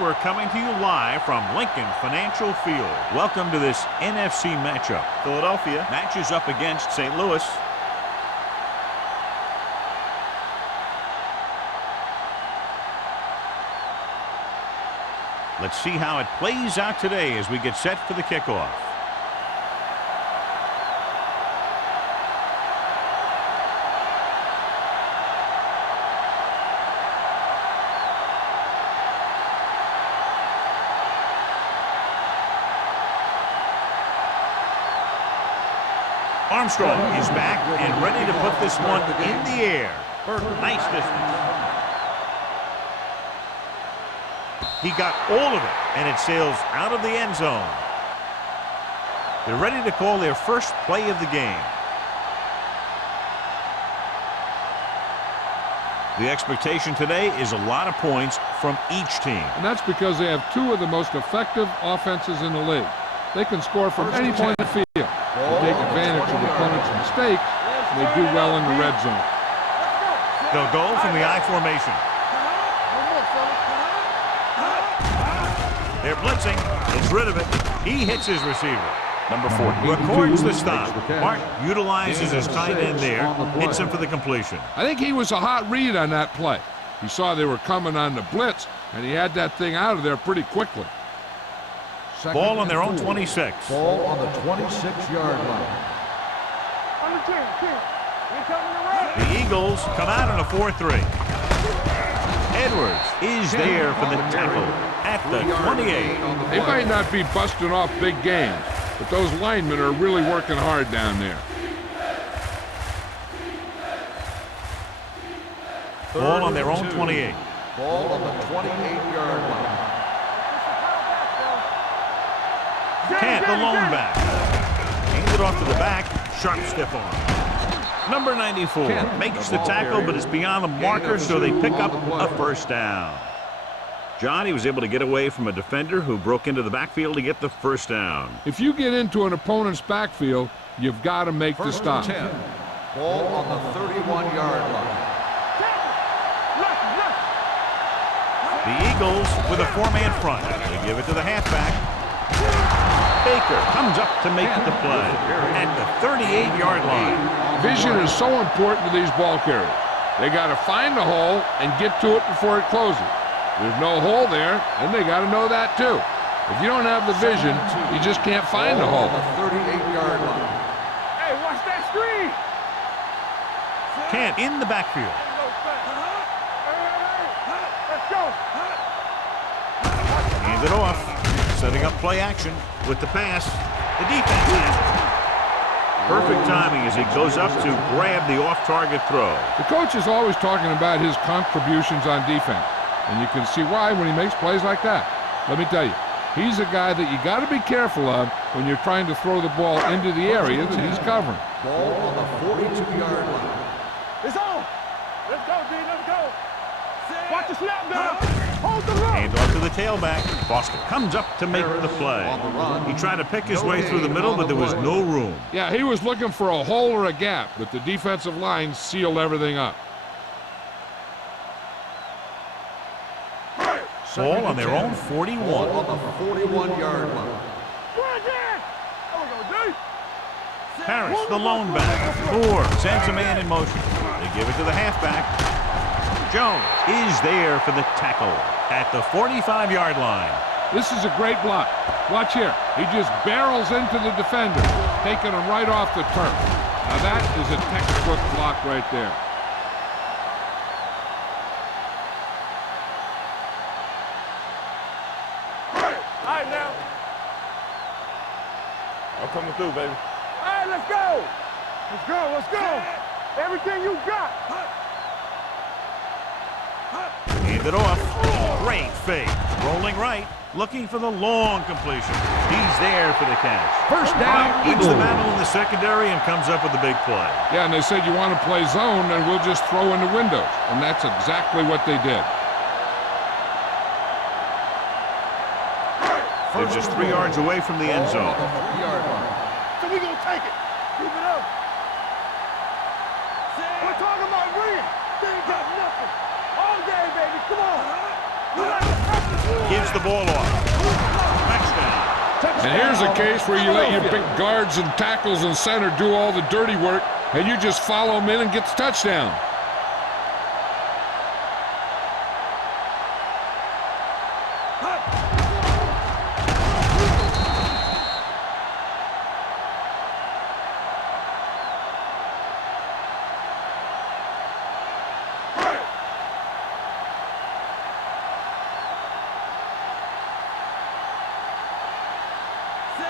we're coming to you live from Lincoln Financial Field. Welcome to this NFC matchup. Philadelphia matches up against St. Louis. Let's see how it plays out today as we get set for the kickoff. Armstrong is back and ready to put this one in the air. Nice distance. He got all of it, and it sails out of the end zone. They're ready to call their first play of the game. The expectation today is a lot of points from each team. And that's because they have two of the most effective offenses in the league. They can score from any point of the field. They take advantage of the opponent's mistakes, and they do well in the red zone. They'll go from the I formation. They're blitzing. Gets rid of it. He hits his receiver. Number 4 records the stop. Martin utilizes his tight end there. Hits him for the completion. I think he was a hot read on that play. He saw they were coming on the blitz, and he had that thing out of there pretty quickly. Ball on their own 26. Ball on the 26-yard line. The Eagles come out in a 4-3. Edwards is there for the tackle at the 28. They might not be busting off big games, but those linemen are really working hard down there. Ball on their own 28. Ball on the 28-yard line. Kent, the lone back. Hands it off to the back. Sharp stiff arm. Number 94 makes the tackle, but it's beyond the marker, so they pick up a first down. John, he was able to get away from a defender who broke into the backfield to get the first down. If you get into an opponent's backfield, you've got to make the stop. Ball on the 31-yard line. The Eagles with a 4-man front. They give it to the halfback. Baker comes up to make the play at the 38-yard line. Vision is so important to these ball carriers. They got to find the hole and get to it before it closes. There's no hole there, and they got to know that too. If you don't have the vision, you just can't find the hole. The 38-yard line. Hey, watch that screen! Kent in the backfield. Let's go! Hands it off. Setting up play action with the pass. The defense has it. Perfect timing as he goes up to grab the off-target throw. The coach is always talking about his contributions on defense, and you can see why when he makes plays like that. Let me tell you, he's a guy that you got to be careful of when you're trying to throw the ball into the area that he's covering. Ball on the 42-yard line. It's on! Let's go, D, let's go! Watch the snap down! Hold the run! Hand off to the tailback. Foster comes up to make the play. He tried to pick his way through the middle, but there was no room. Yeah, he was looking for a hole or a gap, but the defensive line sealed everything up. Ball on their own 41. Ball on the 41-yard line. Harris, the lone back. Moore sends a man in motion. They give it to the halfback. Jones is there for the tackle at the 45-yard line. This is a great block. Watch here. He just barrels into the defender, taking him right off the turf. Now that is a textbook block right there. All right, now. I'm coming through, baby. All right, let's go. Let's go, let's go. Everything you got. Hand it off. Great fake. Rolling right. Looking for the long completion. He's there for the catch. First down, Wins the battle in the secondary and comes up with a big play. Yeah, and they said you want to play zone, and we'll just throw in the windows. And that's exactly what they did. They're just 3 yards away from the end zone. So we gonna take it. Keep it up. We're talking about ring. They ain't got nothing. All day, baby. Come on. You like to practice Gives the ball off. Touchdown. And here's a case where you let your big guards and tackles and center do all the dirty work, and you just follow them in and get the touchdown.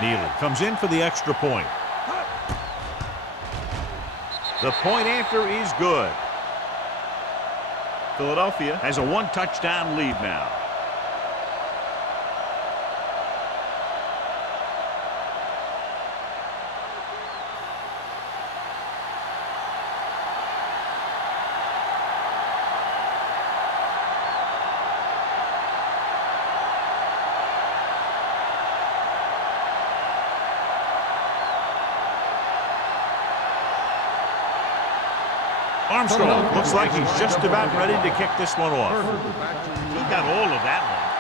Neely comes in for the extra point. The point after is good. Philadelphia has a one-touchdown lead now. Armstrong looks like he's just about ready to kick this one off. He got all of that one.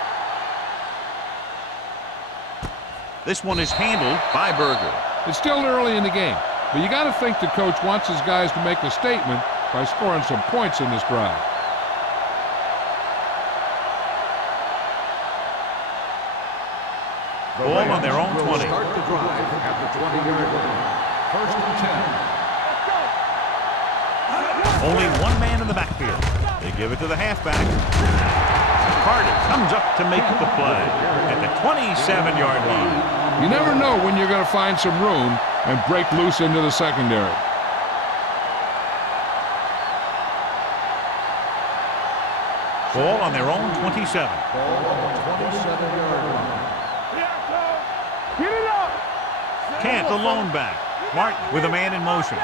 This one is handled by Berger. It's still early in the game, but you got to think the coach wants his guys to make a statement by scoring some points in this drive. Ball on their own 20. Start the drive at the 20-yard line. First and 10. Only one man in the backfield. They give it to the halfback. Carter comes up to make the play at the 27-yard line. You never know when you're going to find some room and break loose into the secondary. Ball on their own 27. Ball on the 27-yard line. Get it up. Kent, the lone back. Martin with a man in motion.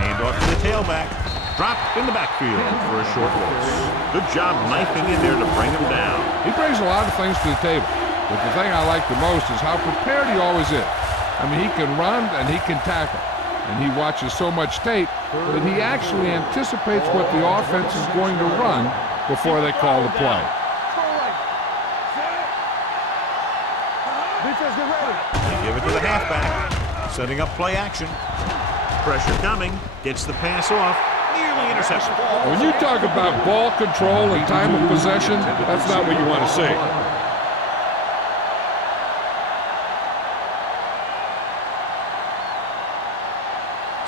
Hand off to the tailback. Dropped in the backfield for a short loss. Good job knifing in there to bring him down. He brings a lot of things to the table, but the thing I like the most is how prepared he always is. I mean, he can run and he can tackle, and he watches so much tape that he actually anticipates what the offense is going to run before they call the play. Defense, get ready. They give it to the halfback. Setting up play action. Pressure coming. Gets the pass off. Nearly intercepted. When you talk about ball control and time of possession, that's not what you want to see.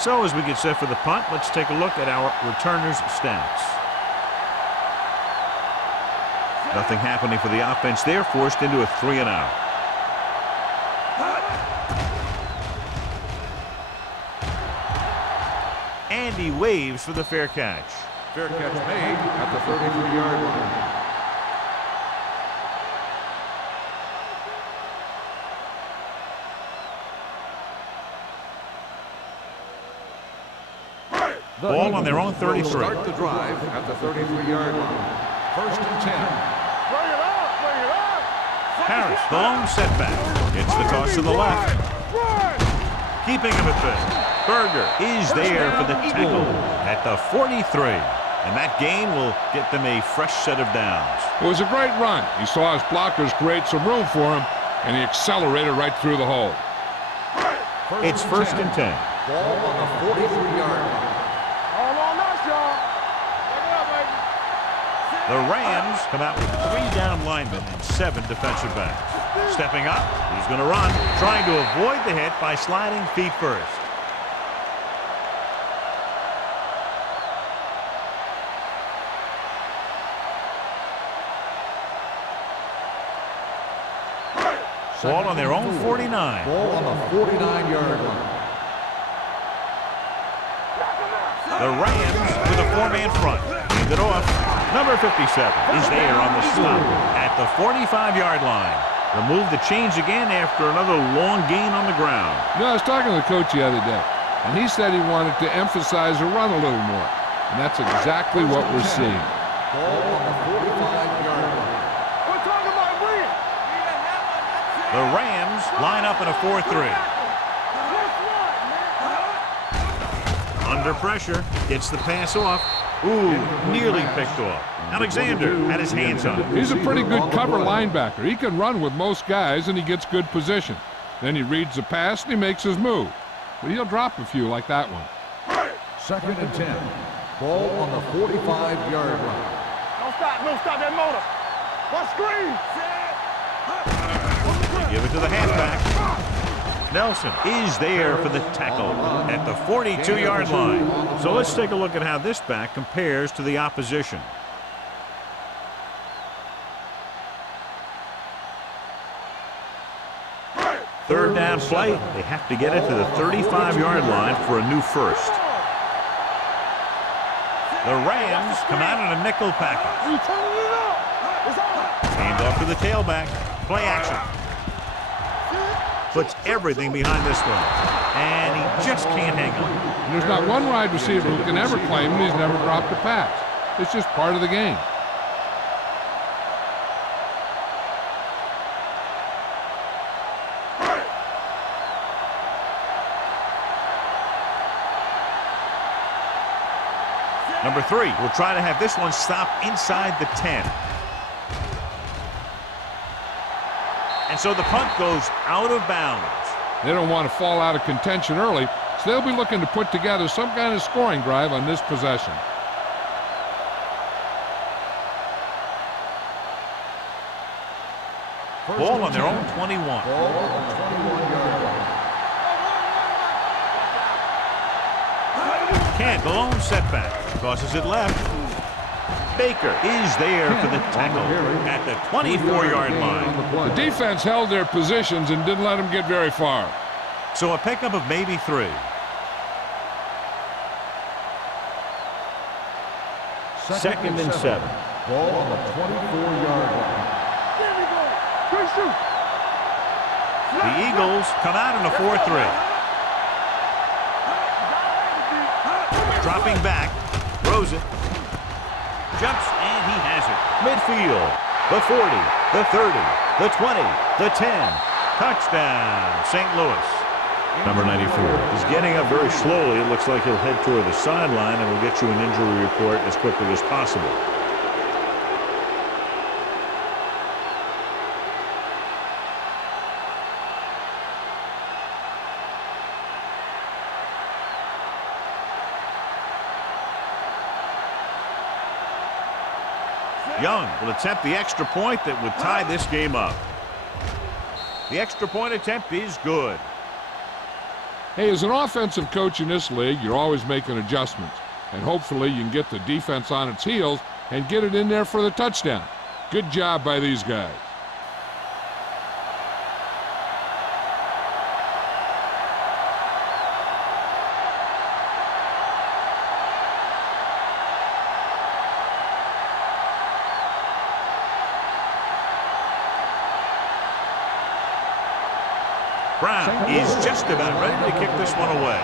So as we get set for the punt, let's take a look at our returners' stats. Nothing happening for the offense there, forced into a 3-and-out. And he waves for the fair catch. Fair catch made at the 33-yard line. Ball on their own 33. Start the drive at the 33-yard line. First and 10. Bring it up. Bring it up. Harris, the lone setback. Gets the toss to the left. Keeping him at third. Berger is there for the tackle at the 43. And that gain will get them a fresh set of downs. It was a great run. He saw his blockers create some room for him, and he accelerated right through the hole. It's first and 10. Ball on the 43-yard line. All on us, y'all. Bring it up, baby. The Rams come out with 3 down linemen and 7 defensive backs. Stepping up, he's going to run, trying to avoid the hit by sliding feet first. Ball on their own 49. Ball on the 49-yard line. The Rams with a 4-man front. Hand it off. Number 57 is there on the stop at the 45-yard line. Remove the chains again after another long gain on the ground. You know, I was talking to the coach the other day, and he said he wanted to emphasize the run a little more. And that's exactly what we're seeing. Ball on the 45-yard line. We're talking about bring it. The Rams line up in a 4-3. Under pressure, gets the pass off. Ooh, nearly picked off. Alexander had his hands on it. He's a pretty good cover linebacker. He can run with most guys, and he gets good position. Then he reads the pass, and he makes his move. But he'll drop a few like that one. 2nd and 10. Ball on the 45-yard line. Don't stop that motor. One screen. Give it to the halfback. Nelson is there for the tackle at the 42-yard line. So let's take a look at how this back compares to the opposition. Third down play. They have to get it to the 35-yard line for a new first. The Rams come out in a nickel package. Hand off to the tailback. Play action. Puts everything behind this one. And he just can't hang on. And there's not one wide receiver who can ever claim he's never dropped a pass. It's just part of the game. Number 3 will try to have this one stop inside the 10. And so the punt goes out of bounds. They don't want to fall out of contention early, so they'll be looking to put together some kind of scoring drive on this possession. Ball on their own 21. Ball on the 21-yard line. Kent, the lone setback. Crosses it left. Baker is there for the tackle at the 24-yard line. The defense held their positions and didn't let them get very far. So a pickup of maybe 3. Second and 7. Ball on the 24-yard line. There we go. Good shoot. The Eagles come out in a 4-3. Dropping back. Throws it. Jumps, and he has it. Midfield. The 40, the 30, the 20, the 10. Touchdown, St. Louis. Number 94 is getting up very slowly. It looks like he'll head toward the sideline, and we'll get you an injury report as quickly as possible. Young will attempt the extra point that would tie this game up. The extra point attempt is good. Hey, as an offensive coach in this league, you're always making adjustments. And hopefully you can get the defense on its heels and get it in there for the touchdown. Good job by these guys. Brown is just about ready to kick this one away.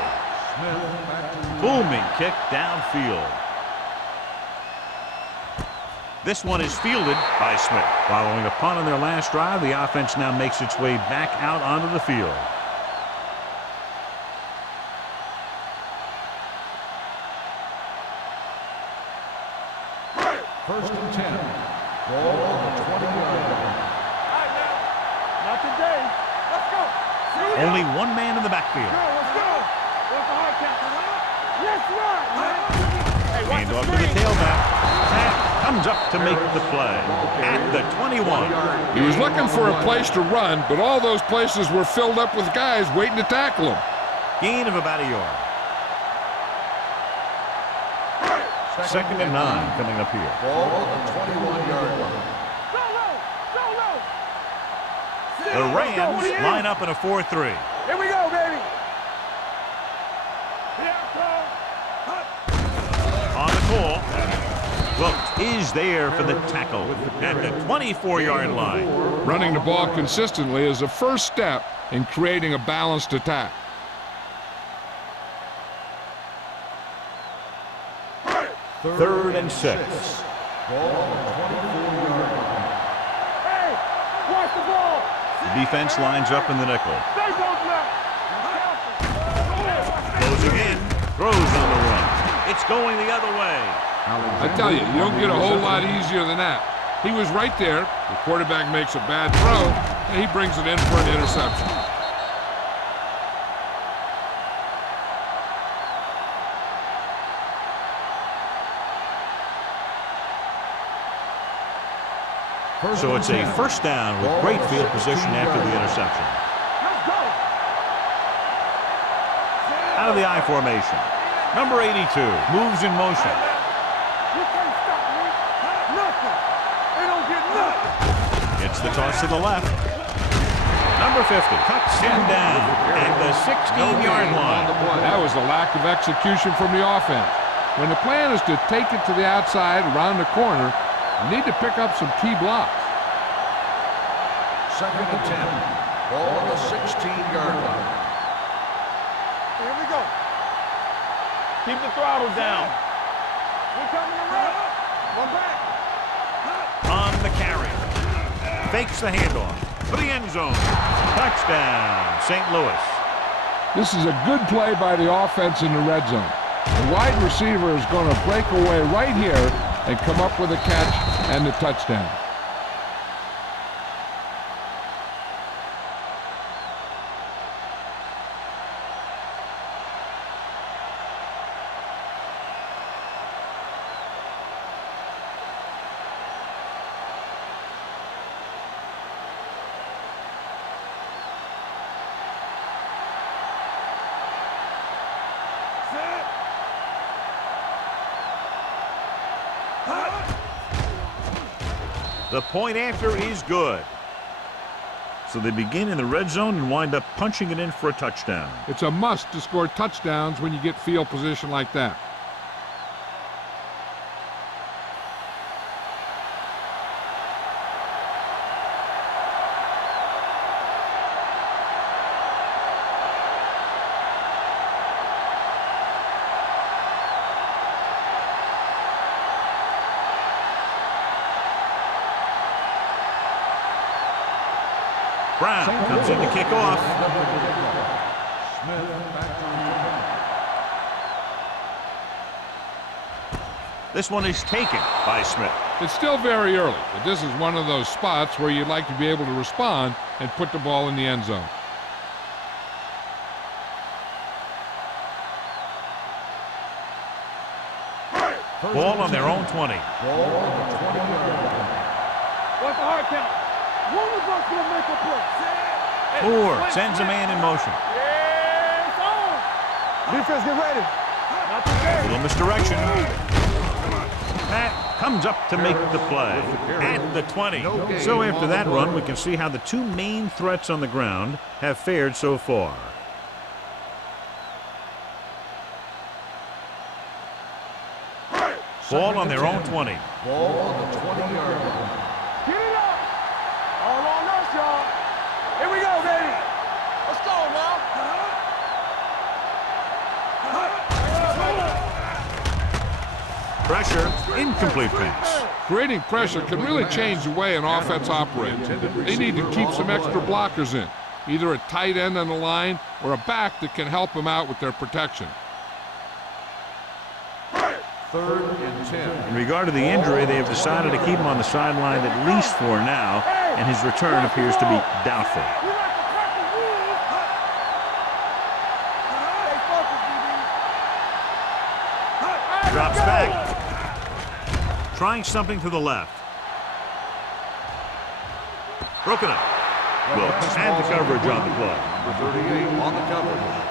Booming kick downfield. This one is fielded by Smith. Following a punt on their last drive, the offense now makes its way back out onto the field. First and 10. Ball on the 20-yard line. All right, now. Not today. Let's go. Only one man in the backfield. Let's go. What's the hard count? Let's run, man. Hey, watch Hand the off to the screen. tailback. Pat comes up to make the play at the 21. He was looking for a place to run, but all those places were filled up with guys waiting to tackle him. Gain of about a yard. Second and 9 coming up here. Ball on the 21-yard line. Go low. Go low. The Rams line up in a 4-3. Here we go, baby. Here I On the call. Wilkes is there for the tackle at the 24-yard line. Running the ball consistently is the first step in creating a balanced attack. Third and 6. Ball on the 24-yard line. Hey, watch the ball. The defense lines up in the nickel. Stay close now. Goes again. Throws on the run. It's going the other way. I tell you, you don't get a whole lot easier than that. He was right there. The quarterback makes a bad throw, and he brings it in for an interception. So it's a first down with great field position after the interception. Let's go. Out of the I formation. Number 82 moves in motion. You can't stop me. Nothing. They don't get nothing. It's the toss to the left. Number 50 cuts him down at the 16-yard line. That was a lack of execution from the offense. When the plan is to take it to the outside around the corner, you need to pick up some key blocks. 2nd and 10. Ball on the 16-yard line. Here we go. Keep the throttle down. We're coming around. One back. On the carry. Fakes the handoff for the end zone. Touchdown, St. Louis. This is a good play by the offense in the red zone. The wide receiver is going to break away right here and come up with a catch and the touchdown. The point after is good. So they begin in the red zone and wind up punching it in for a touchdown. It's a must to score touchdowns when you get field position like that. Brown comes in to kick off. This one is taken by Smith. It's still very early, but this is one of those spots where you'd like to be able to respond and put the ball in the end zone. Ball on their own 20. Ball on the 20-yard line. What's the hard count? One of us will make a play. Moore sends a man in motion. Yeah, it's on. Defense, get ready. Not A today. little misdirection. Pat comes up to make the play at the 20. So after that run, we can see how the two main threats on the ground have fared so far. Ball on their own 20. Ball on the 20-yard line. Get it up. All on us, y'all. Here we go, baby. Let's go now. Pressure, incomplete pass. Creating pressure can really change the way an offense operates. They need to keep some extra blockers in, either a tight end on the line or a back that can help them out with their protection. 3rd and 10. In regard to the injury, they have decided to keep him on the sideline at least for now, and his return appears to be doubtful. We like to crack the rules. Stay focused, DB. Drops back. Trying something to the left. Broken up. Wilkes had the coverage on the play. Number 38 on the coverage.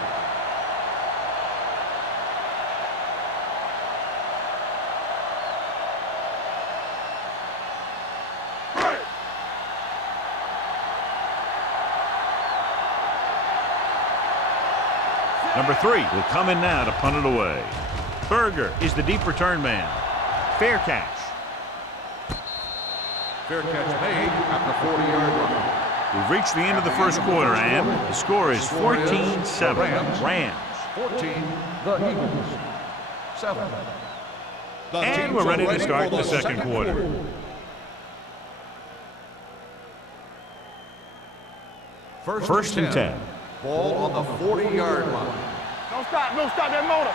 Number 3 will come in now to punt it away. Berger is the deep return man. Fair catch. Fair catch made at the 40-yard line. We've reached the end of the first quarter, and the score is 14-7. Rams. 14, the Eagles. 7. And we're ready to start the second quarter. First and 10. 10. Ball on the 40-yard line. Don't stop that motor.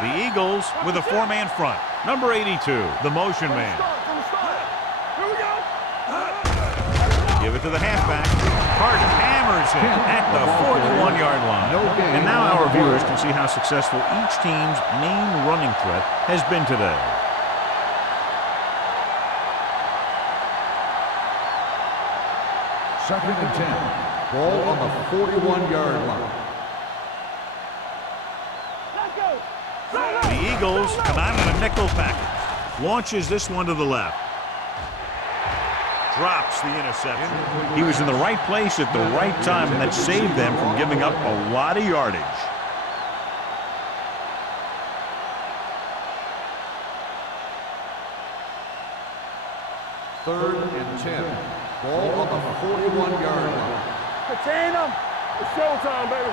The Eagles with a 4-man front. Number 82, the motion man. Here we go. Give it to the halfback. Carter hammers it at the 41-yard line. And now our viewers can see how successful each team's main running threat has been today. Second and 10. Ball on the 41-yard line. The Eagles come out in a nickel package. Launches this one to the left. Drops the interception. He was in the right place at the right time, and that saved them from giving up a lot of yardage. Third and 10. Ball on the 41-yard line. Contain them. It's showtime, baby.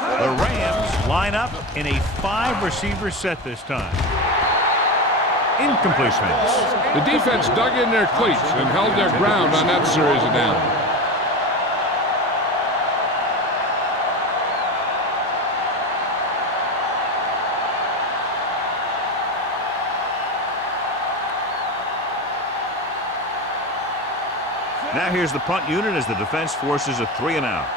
The Rams line up in a 5-receiver set this time. Incompletions. The defense dug in their cleats and held their ground on that series of downs. Now here's the punt unit as the defense forces a 3-and-out.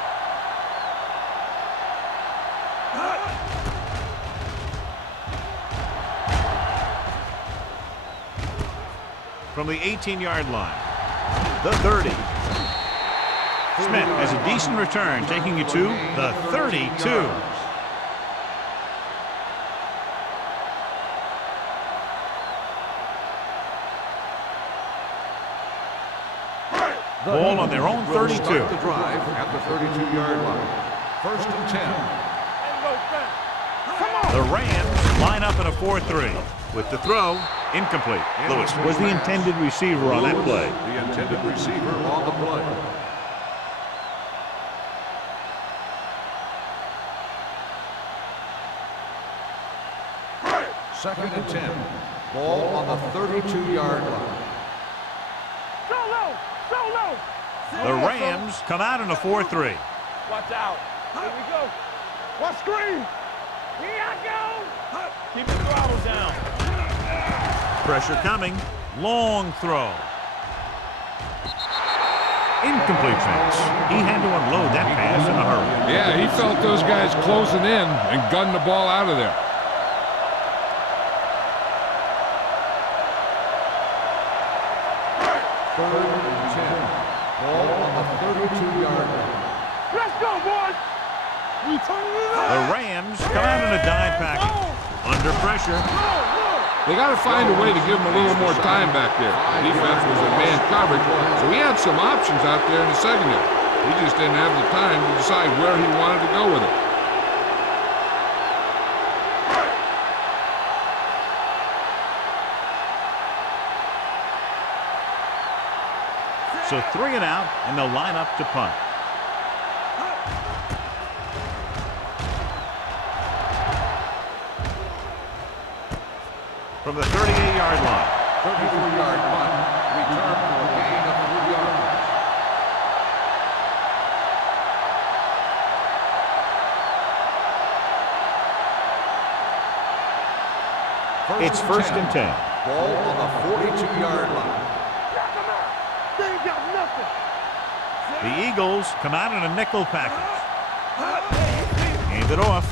From the 18-yard line, the 30. Smith has a decent return, taking you to the 32. Ball on their own 32. Start the drive at the 32-yard line. First and 10. The Rams line up in a 4-3. With the throw, incomplete. Lewis was the intended receiver on that play. The intended receiver on the play. Second and 10. Ball on the 32-yard line. The Rams come out in a 4-3. Watch out. Here we go. Watch screen. Here I go. Keep the throttle down. Pressure coming. Long throw. Incompletion. He had to unload that pass in a hurry. Yeah, he felt those guys closing in and gunned the ball out of there. Third and 10. Ball on the 32-yard line. Let's go, boys. We turning it up. The Rams come out in a dime package. Under pressure. They got to find a way to give him a little more time back there. The defense was in man coverage, so he had some options out there in the secondary. He just didn't have the time to decide where he wanted to go with it. So 3-and-out, and they'll line up to punt. From the 38-yard line. 33-yard punt. Return for a gain of 3 yards. It's first and 10. Ball on the 42-yard line. They ain't got nothing. The Eagles come out in a nickel package. Hand it off.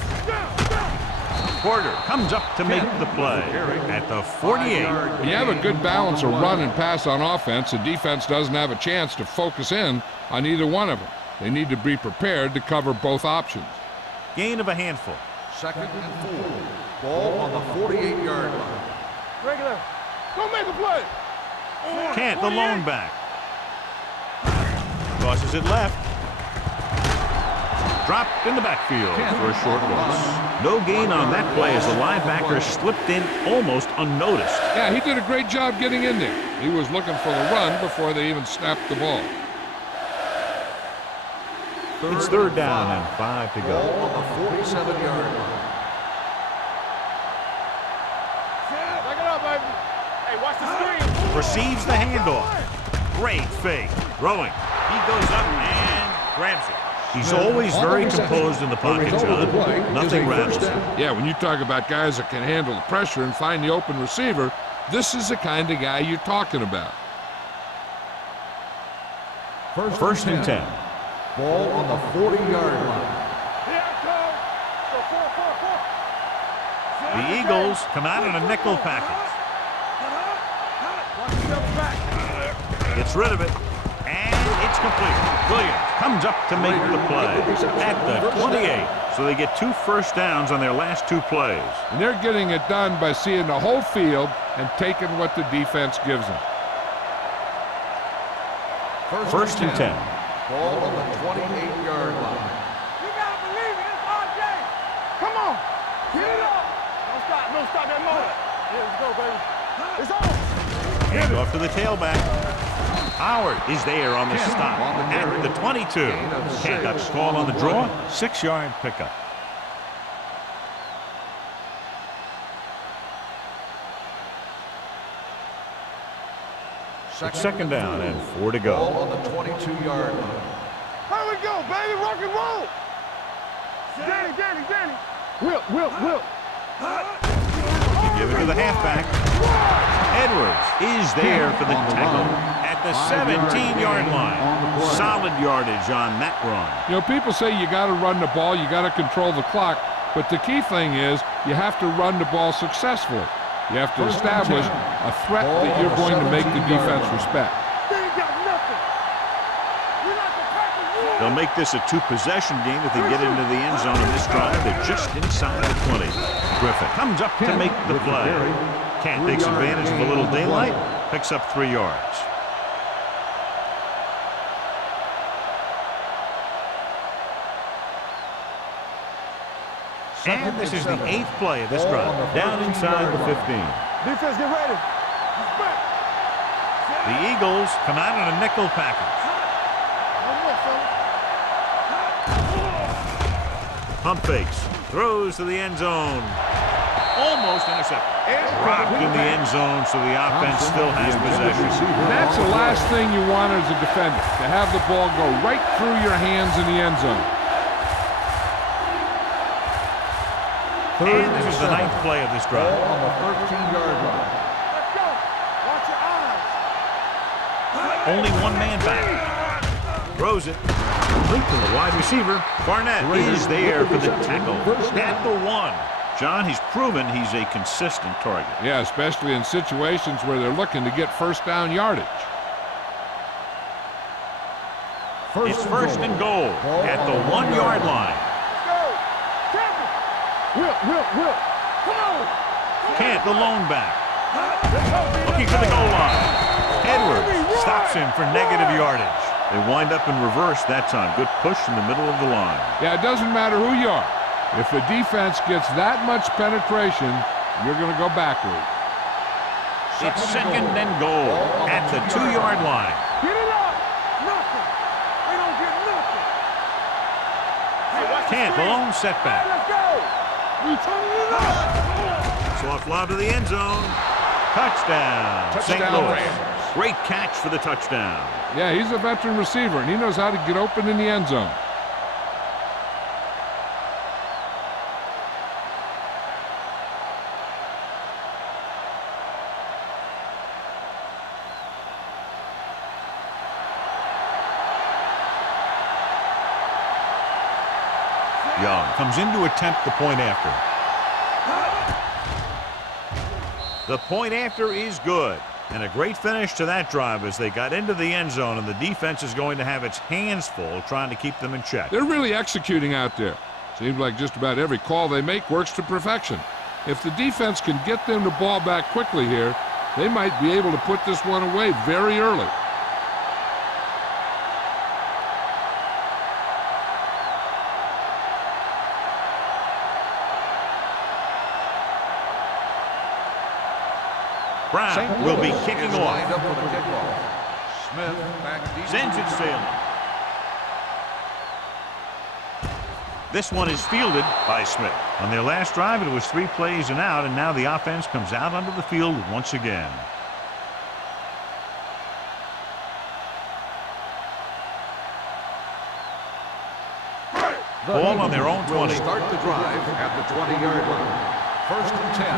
Porter comes up to make the play at the 48. When you have a good balance of run and pass on offense, the defense doesn't have a chance to focus in on either one of them. They need to be prepared to cover both options. Gain of a handful. Second and 4. Ball on the 48-yard line. Regular. Go make a play. Kent, the lone back. Tosses it left. Dropped in the backfield for a short loss. No gain on that play as the linebacker slipped in almost unnoticed. Yeah, he did a great job getting in there. He was looking for the run before they even snapped the ball. It's third down and 5 to go. Ball on the 47-yard line. Back it up, baby. Hey, watch the screen. Receives the handoff. Great fake. Throwing. He goes up and grabs it. He's always very composed in the pocket, John. Nothing rattles him. Yeah, when you talk about guys that can handle the pressure and find the open receiver, this is the kind of guy you're talking about. First and 10. Ball on the 40-yard line. The Eagles come out in a nickel package. Gets rid of it, and it's complete. Williams comes up to make the play at the 28. So they get 2 first downs on their last 2 plays. And they're getting it done by seeing the whole field and taking what the defense gives them. First and 10. Ball on the 28-yard line. You gotta believe it. It's RJ. Come on. Get it up. Don't stop that motor. Yeah, let's go, baby. It's on. Hand off to the tailback. Howard is there on the stop at the 22. Kent got the call on the draw. 6-yard pickup. Second down and 4 to go. Ball on the 22-yard line. Here we go, baby. Rock and roll. Danny. Will. Give it to the halfback. Edwards is there for the tackle at the 17-yard line. Solid yardage on that run. You know, people say you got to run the ball, you got to control the clock, but the key thing is you have to run the ball successfully. You have to establish a threat that you're going to make the defense respect. They'll make this a 2-possession game if they get into the end zone in this drive. They're just inside the 20. Griffin comes up to make the play. Kent takes advantage of a little daylight, picks up 3 yards. And this is the 8th play of this drive, down inside the 15. Defense, get ready. The Eagles come out in a nickel package. Pump fakes, throws to the end zone. Almost intercepted. Dropped in the end zone, so the offense still has possession. That's the last thing you want as a defender, to have the ball go right through your hands in the end zone. And this is the 9th play of this drive. Ball on the 13-yard line. Let's go. Watch your eyes. Only one man back. Throws it. Complete to the wide receiver. Barnett is there for the tackle at the 1. John, he's proven he's a consistent target. Yeah, especially in situations where they're looking to get first down yardage. It's first and goal at the 1-yard line. Let's go. Will. Come on. Kent, the lone back. Looking for the goal line. Edwards stops him for negative yardage. They wind up in reverse that time. Good push in the middle of the line. Yeah, it doesn't matter who you are. If the defense gets that much penetration, you're going to go backward. It's second and goal at the 2-yard line. Get it up. Nothing. They don't get nothing. Kent, the lone setback. Let's go. We turning it up. Soft lob to the end zone. Touchdown. St. Louis. Great catch for the touchdown. Yeah, he's a veteran receiver, and he knows how to get open in the end zone. Young comes in to attempt the point after. The point after is good. And a great finish to that drive as they got into the end zone, and the defense is going to have its hands full trying to keep them in check. They're really executing out there. Seems like just about every call they make works to perfection. If the defense can get them the ball back quickly here, they might be able to put this one away very early. Brown will be kicking Lined off. up for the kickoff. Smith back deep. Sends it sailing. This one is fielded by Smith. On their last drive, it was 3 plays and out, and now the offense comes out onto the field once again. Ball on their own 20. Start the drive at the 20-yard line. First and 10.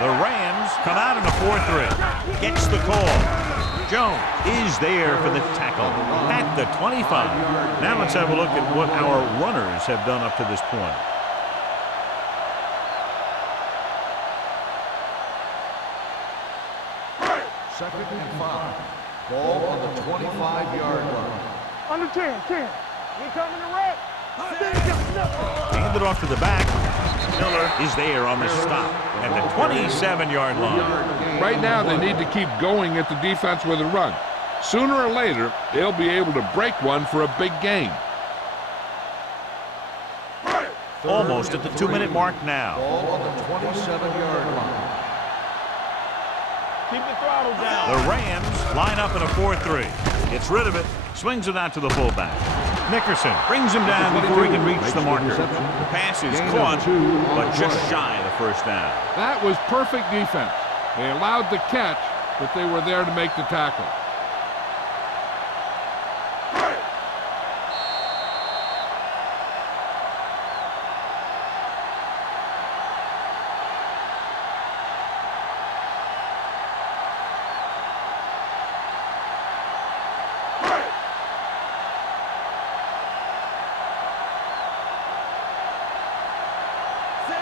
The Rams come out in a 4-3. Gets the call. Jones is there for the tackle at the 25. Now let's have a look at what our runners have done up to this point. Second and 5. Ball on the 25-yard line. Under 10. We coming to wreck. Hand it off to the back. Miller is there on the stop at the 27-yard line. Right now, they need to keep going at the defense with a run. Sooner or later, they'll be able to break one for a big gain. Almost at the 2-minute mark now. Ball on the 27-yard line. Keep the throttle down. The Rams line up in a 4-3. Gets rid of it. Swings it out to the fullback. Nickerson brings him down before he can reach the marker. The pass is caught, but just shy of the first down. That was perfect defense. They allowed the catch, but they were there to make the tackle.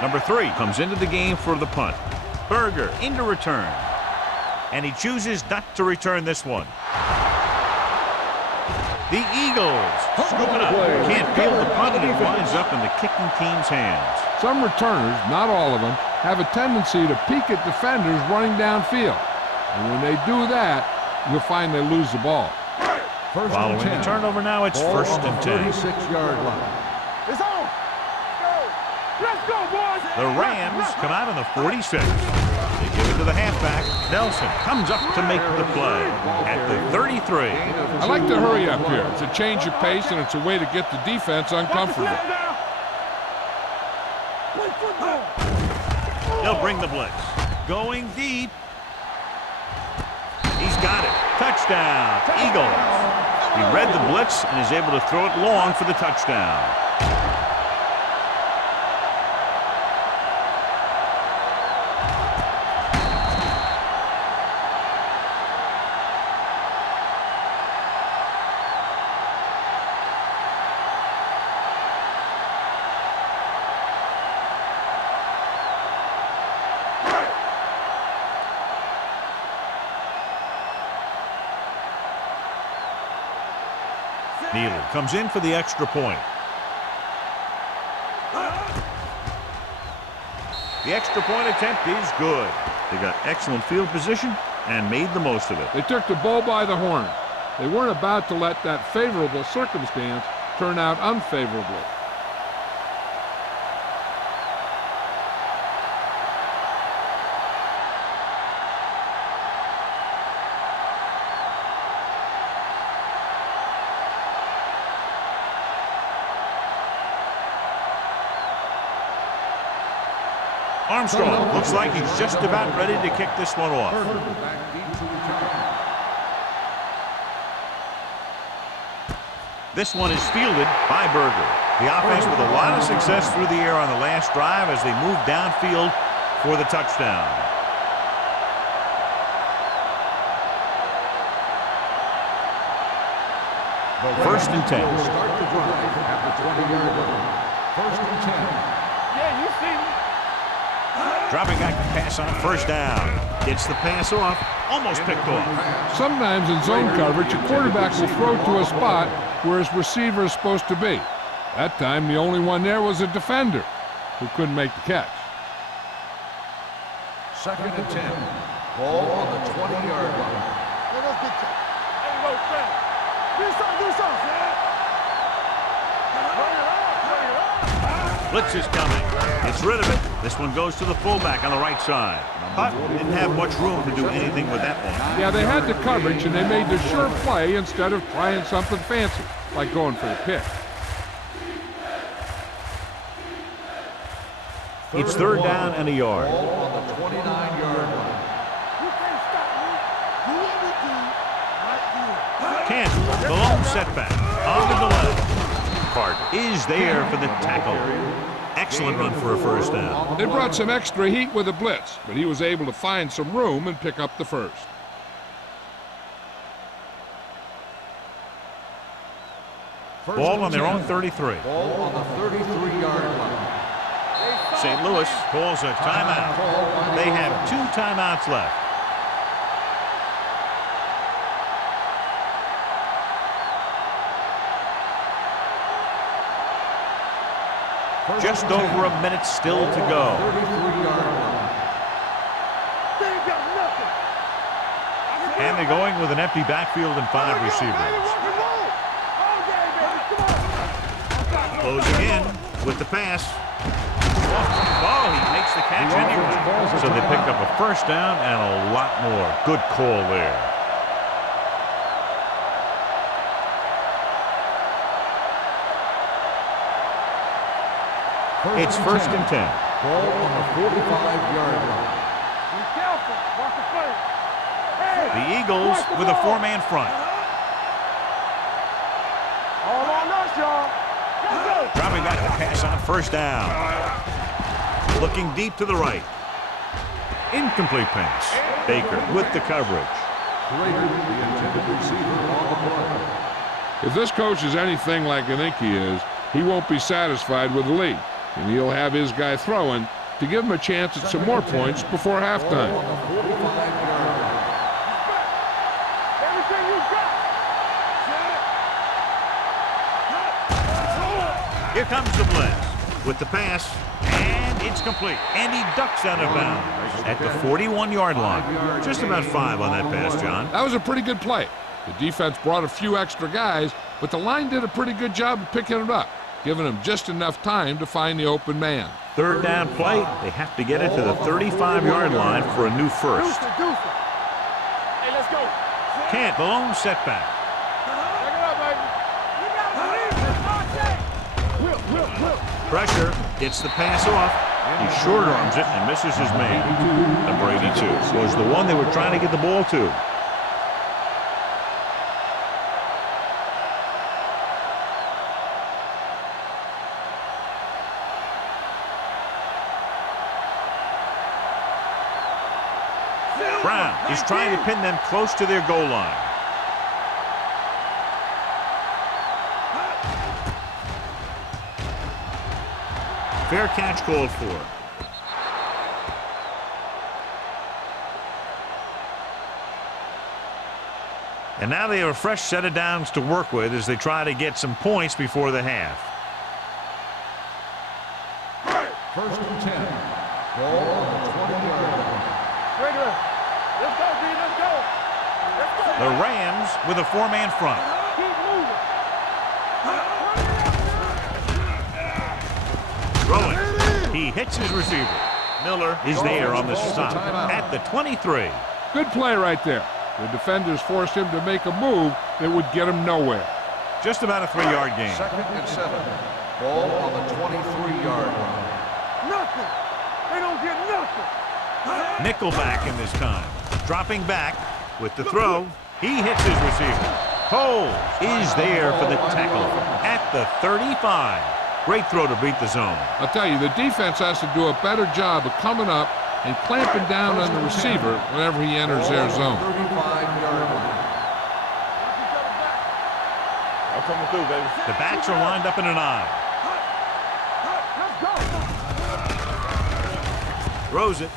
Number 3 comes into the game for the punt. Berger into return. And he chooses not to return this one. The Eagles scoop it up. Can't field the punt, and it winds up in the kicking team's hands. Some returners, not all of them, have a tendency to peek at defenders running downfield. And when they do that, you'll find they lose the ball. First Following and 10. the turnover now, it's Ball first on the and 10. 36-yard line. It's on. Go. Let's go, boys. The Rams come out on the 46. They give it to the halfback. Nelson comes up to make the play at the 33. I like to hurry up here. It's a change of pace, and it's a way to get the defense uncomfortable. Play football. They'll bring the blitz. Going deep. He's got it. Touchdown, Eagles. He read the blitz and is able to throw it long for the touchdown. Neely comes in for the extra point. The extra point attempt is good. They got excellent field position and made the most of it. They took the bull by the horn. They weren't about to let that favorable circumstance turn out unfavorably. Armstrong looks like he's just about ready to kick this one off. This one is fielded by Berger. The offense with a lot of success through the air on the last drive as they move downfield for the touchdown. First and 10. Start the drive at the 20-yard line. First and 10. Yeah, you see me. Dropping back to pass on first down. Gets the pass off. Almost picked off. Sometimes in zone coverage, a quarterback will throw to a spot where his receiver is supposed to be. That time, the only one there was a defender who couldn't make the catch. Second and 10. Ball on the 20-yard line. Let us get you. Hey, go, fast. Do something. Blitz is coming. Gets rid of it. This one goes to the fullback on the right side. But didn't have much room to do anything with that one. Yeah, they had the coverage, and they made the sure play instead of trying something fancy, like going for the pick. It's third down and a yard. Ball on the 29-yard line. You can't stop me. Do what we do right here. Can't. The lone setback on the delay. Hart is there for the tackle. Excellent run for a first down. They brought some extra heat with a blitz, but he was able to find some room and pick up the first. Ball on their own 33. Ball on the 33-yard line. St. Louis calls a timeout. They have 2 timeouts left. Just over a minute still to go. 33-yard line. And they're going with an empty backfield and 5 receivers. Closing in with the pass. Oh, he makes the catch anyway. So they pick up a first down and a lot more. Good call there. It's first and 10. Ball on the 45-yard line. Be careful. Watch the play. The Eagles with a 4-man front. All on us, y'all. Let's go. Dropping back to pass on first down. Looking deep to the right. Incomplete pass. Baker with the coverage. Prater, the intended receiver on the play. If this coach is anything like I think he is, he won't be satisfied with the lead, and he'll have his guy throwing to give him a chance at some more points before halftime. Ball on the 45-yard line. Everything you got. Here comes the blitz with the pass, and it's complete. And he ducks out of bounds at the 41-yard line. Just about 5 on that pass, John. That was a pretty good play. The defense brought a few extra guys, but the line did a pretty good job of picking it up, giving them just enough time to find the open man. Third down play. They have to get it to the 35-yard line for a new first. Deuce it. Hey, let's go. Can't. The lone setback. Check it out, baby. You gotta believe this, Will. Pressure. Gets the pass off. He short arms it and misses his man. Number 82 was the one they were trying to get the ball to. Brown is trying to pin them close to their goal line. Fair catch called for. And now they have a fresh set of downs to work with as they try to get some points before the half. First and 10. Ball on the 20-yard line. Regular. Let's go, B. Let's go. Let's go. The Rams with a 4-man front. Keep moving. Throwing. He hits his receiver. Miller is there on the stop at the 23. Good play right there. The defenders forced him to make a move that would get him nowhere. Just about a 3-yard gain. Second and 7. Ball on the 23-yard line. Nothing. They don't get nothing. Nickelback in this time. Dropping back with the throw. He hits his receiver. Cole is there for the tackle at the 35. Great throw to beat the zone. I'll tell you, the defense has to do a better job of coming up and clamping down on the receiver whenever he enters their zone. 35-yard line. I'm coming through, baby. The backs are lined up in an eye. Let's go. Throws it.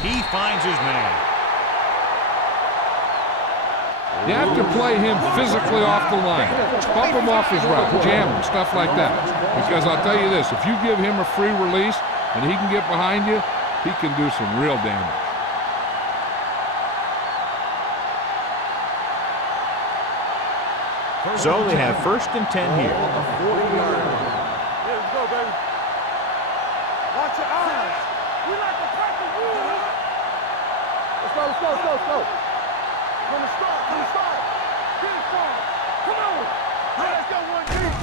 He finds his man. You have to play him physically off the line. Bump him off his route, jam him, stuff like that. Because I'll tell you this, if you give him a free release and he can get behind you, he can do some real damage. So they have first and 10 here. On the 40-yard line. Yeah, let's go, baby. Watch your eyes. We like to fight the rules. Let's go. From the start. Get it forward. Come on. Let's go, 1 deep.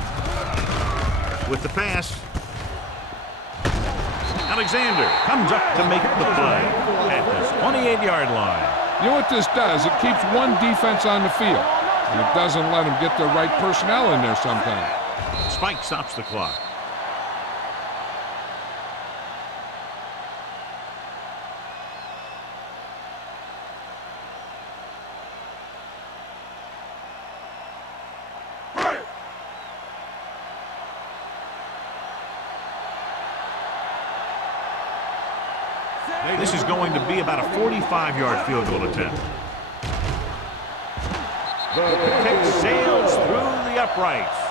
With the pass. Alexander comes up to make the play at the 28-yard line. You know what this does? It keeps one defense on the field, and it doesn't let them get the right personnel in there sometimes. Spike stops the clock. This is going to be about a 45-yard field goal attempt. The kick sails through the uprights.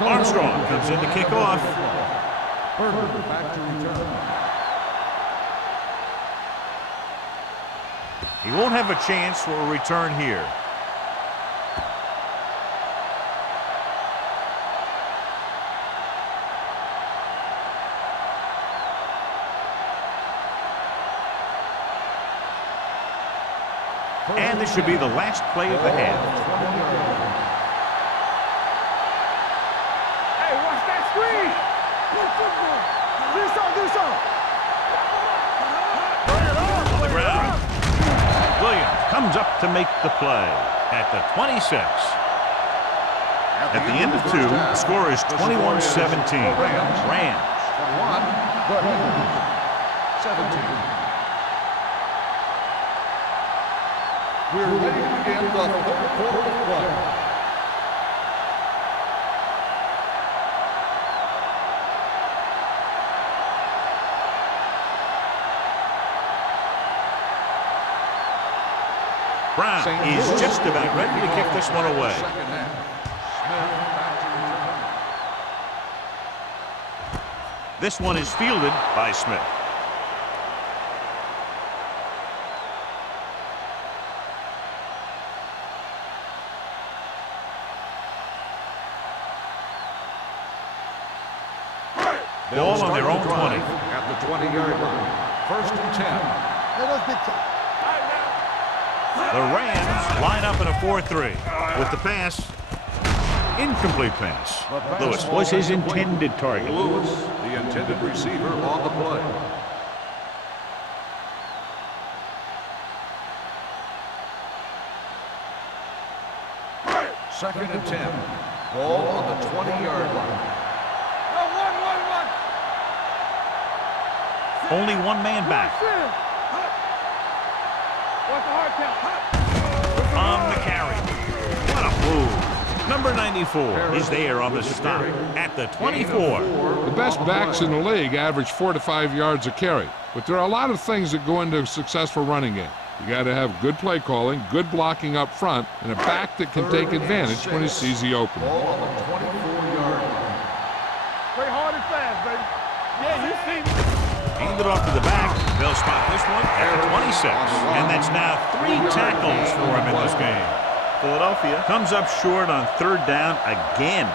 Armstrong comes in to kick off. Berger back to return. He won't have a chance for a return here. And this should be the last play of the half. On the ground. Williams comes up to make the play at the 26. At the end of 2, the score is 21-17. Rams. 21, the Eagles 17. We're ready to begin the third quarter of play. Brown is just about ready to kick this one away. This one is fielded by Smith. Ball on their own 20. At the 20-yard line. 1st and 10. The Rams line up in a 4-3 with the pass. Incomplete pass. Lewis was his intended target. Lewis, the intended receiver on the play. Second and 10. Ball on the 20-yard line. Only one man back. On the carry. What a move. Number 94 is there on the stop at the 24. The best backs in the league average 4 to 5 yards a carry. But there are a lot of things that go into a successful running game. You got to have good play calling, good blocking up front, and a back that can take advantage when he sees the opening. Ball on the 24-yard line. Play hard and fast, baby. Yeah, you see me. Handed off to the back. They'll spot this one at the 26. And that's now 3 tackles for him in this game. Philadelphia comes up short on 3rd down again.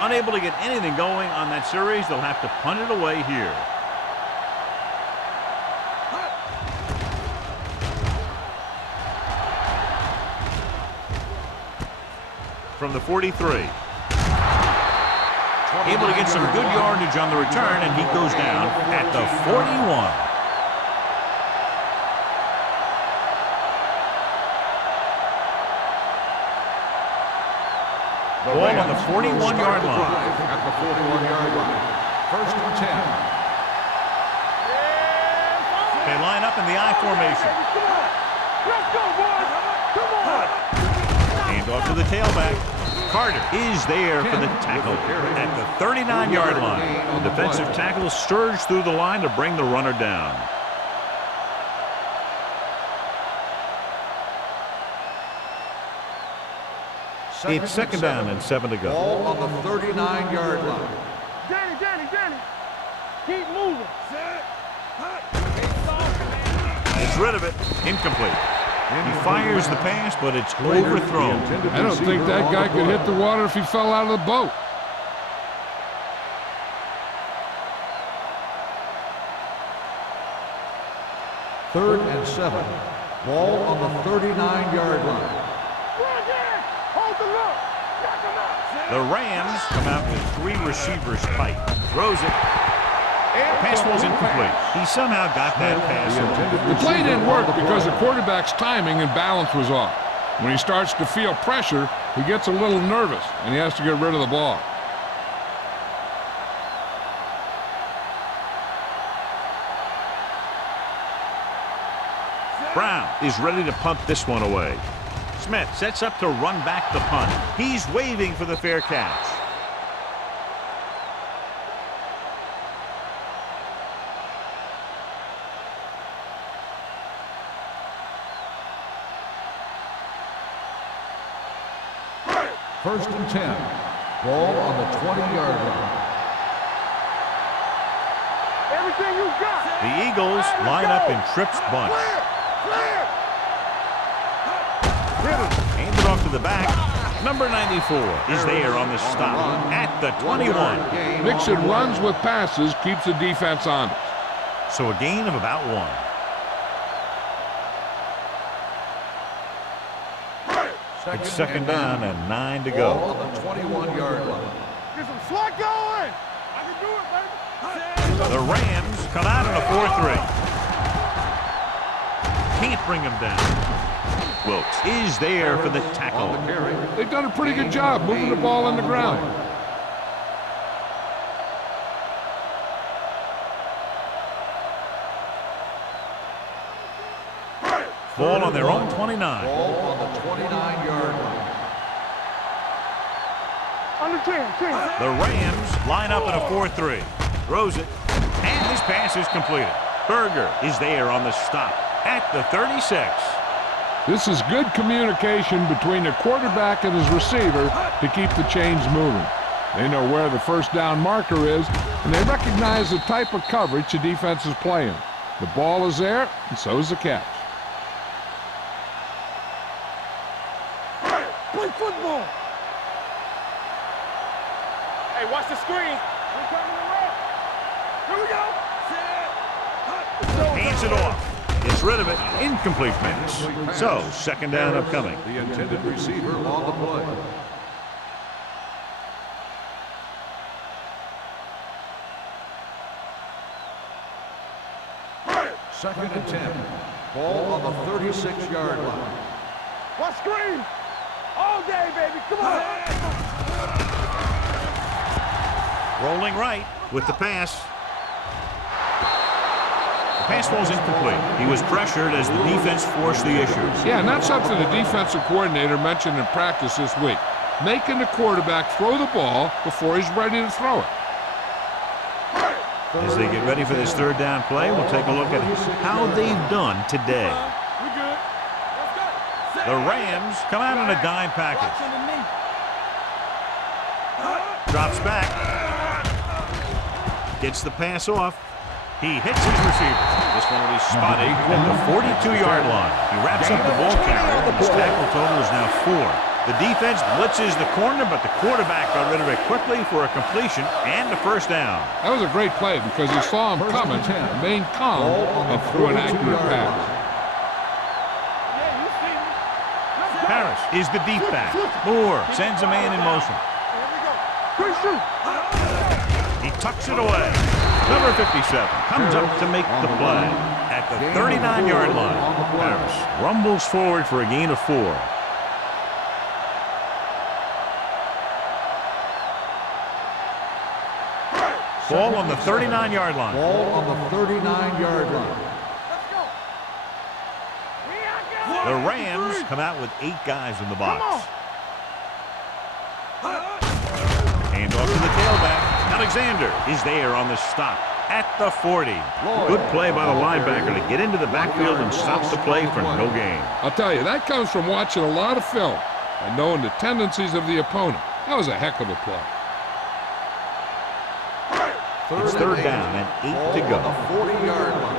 Unable to get anything going on that series, they'll have to punt it away here. From the 43. Able to get some good yardage on the return, and he goes down at the 41. Ball on the 41-yard line. At the 41-yard line. 1st and 10. They line up in the I formation. Let's go, boys. Come on. Hand off to the tailback. Carter is there for the tackle at the 39-yard line. The defensive tackle surged through the line to bring the runner down. It's 2nd down and 7 to go. Ball on the 39-yard line. Danny. Keep moving. Gets rid of it. Incomplete. He fires the pass, but it's overthrown. I don't think that guy could hit the water if he fell out of the boat. Third and 7. Ball on the 39-yard line. Hold the look. Check him out. The Rams come out with 3 receivers tight. Throws it. Pass was incomplete. He somehow got that pass. The play didn't work because the quarterback's timing and balance was off. When he starts to feel pressure, he gets a little nervous, and he has to get rid of the ball. Brown is ready to punt this one away. Smith sets up to run back the punt. He's waving for the fair catch. First and 10. Ball on the 20-yard line. Everything you got. The Eagles line up in Tripp's bunch. Clear. Handed off to the back. Number 94 is there on the stop at the 21. Mixing runs with passes keeps the defense honest. So a gain of about 1. It's second down and 9 to Ball go. on the 21-yard line. Get some slot going. I can do it, baby. The Rams come out in a 4-3. Can't bring him down. Wilkes is there for the tackle. They've done a pretty good job moving the ball on the ground. Ball on their own 29. Ball on the 29-yard line. Under 10. The Rams line up in a 4-3. Throws it, and this pass is completed. Berger is there on the stop at the 36. This is good communication between the quarterback and his receiver to keep the chains moving. They know where the first down marker is, and they recognize the type of coverage the defense is playing. The ball is there, and so is the catch. Play football. Hey, watch the screen. We're coming to right. Here we go. Hands it off. Gets rid of it. Incomplete pass. So, second down upcoming. The intended receiver on the play. Second and 10. Ball on the 36-yard line. Watch screen. All day, baby. Come on. Rolling right with the pass. The pass falls incomplete. He was pressured as the defense forced the issues. Yeah, and that's something the defensive coordinator mentioned in practice this week. Making the quarterback throw the ball before he's ready to throw it. As they get ready for this third down play, we'll take a look at how they've done today. We good. Let's go. The Rams come out in a dime package. Drops back. Gets the pass off. He hits his receiver. This one will be spotted at the 42-yard line. He wraps up the ball carrier, and his tackle total is now 4. The defense blitzes the corner, but the quarterback got rid of it quickly for a completion and a first down. That was a great play because he saw him coming, remained calm, and threw an accurate pass. Yeah, you see me. Let's go. Harris is the deep back. Moore sends a man in motion. Here we go. Quick shoot. He tucks it away. Number 57 comes up to make the play at the 39-yard line. Harris rumbles forward for a gain of 4. Ball on the 39-yard line. Ball on the 39-yard line. Let's go. We are The good. Rams come out with 8 guys in the box. Hand off to the tailback. Alexander is there on the stop at the 40. Good play by the linebacker to get into the backfield and stop the play for no gain. I'll tell you, that comes from watching a lot of film and knowing the tendencies of the opponent. That was a heck of a play. It's third down and 8 to go. Ball on the 40-yard line.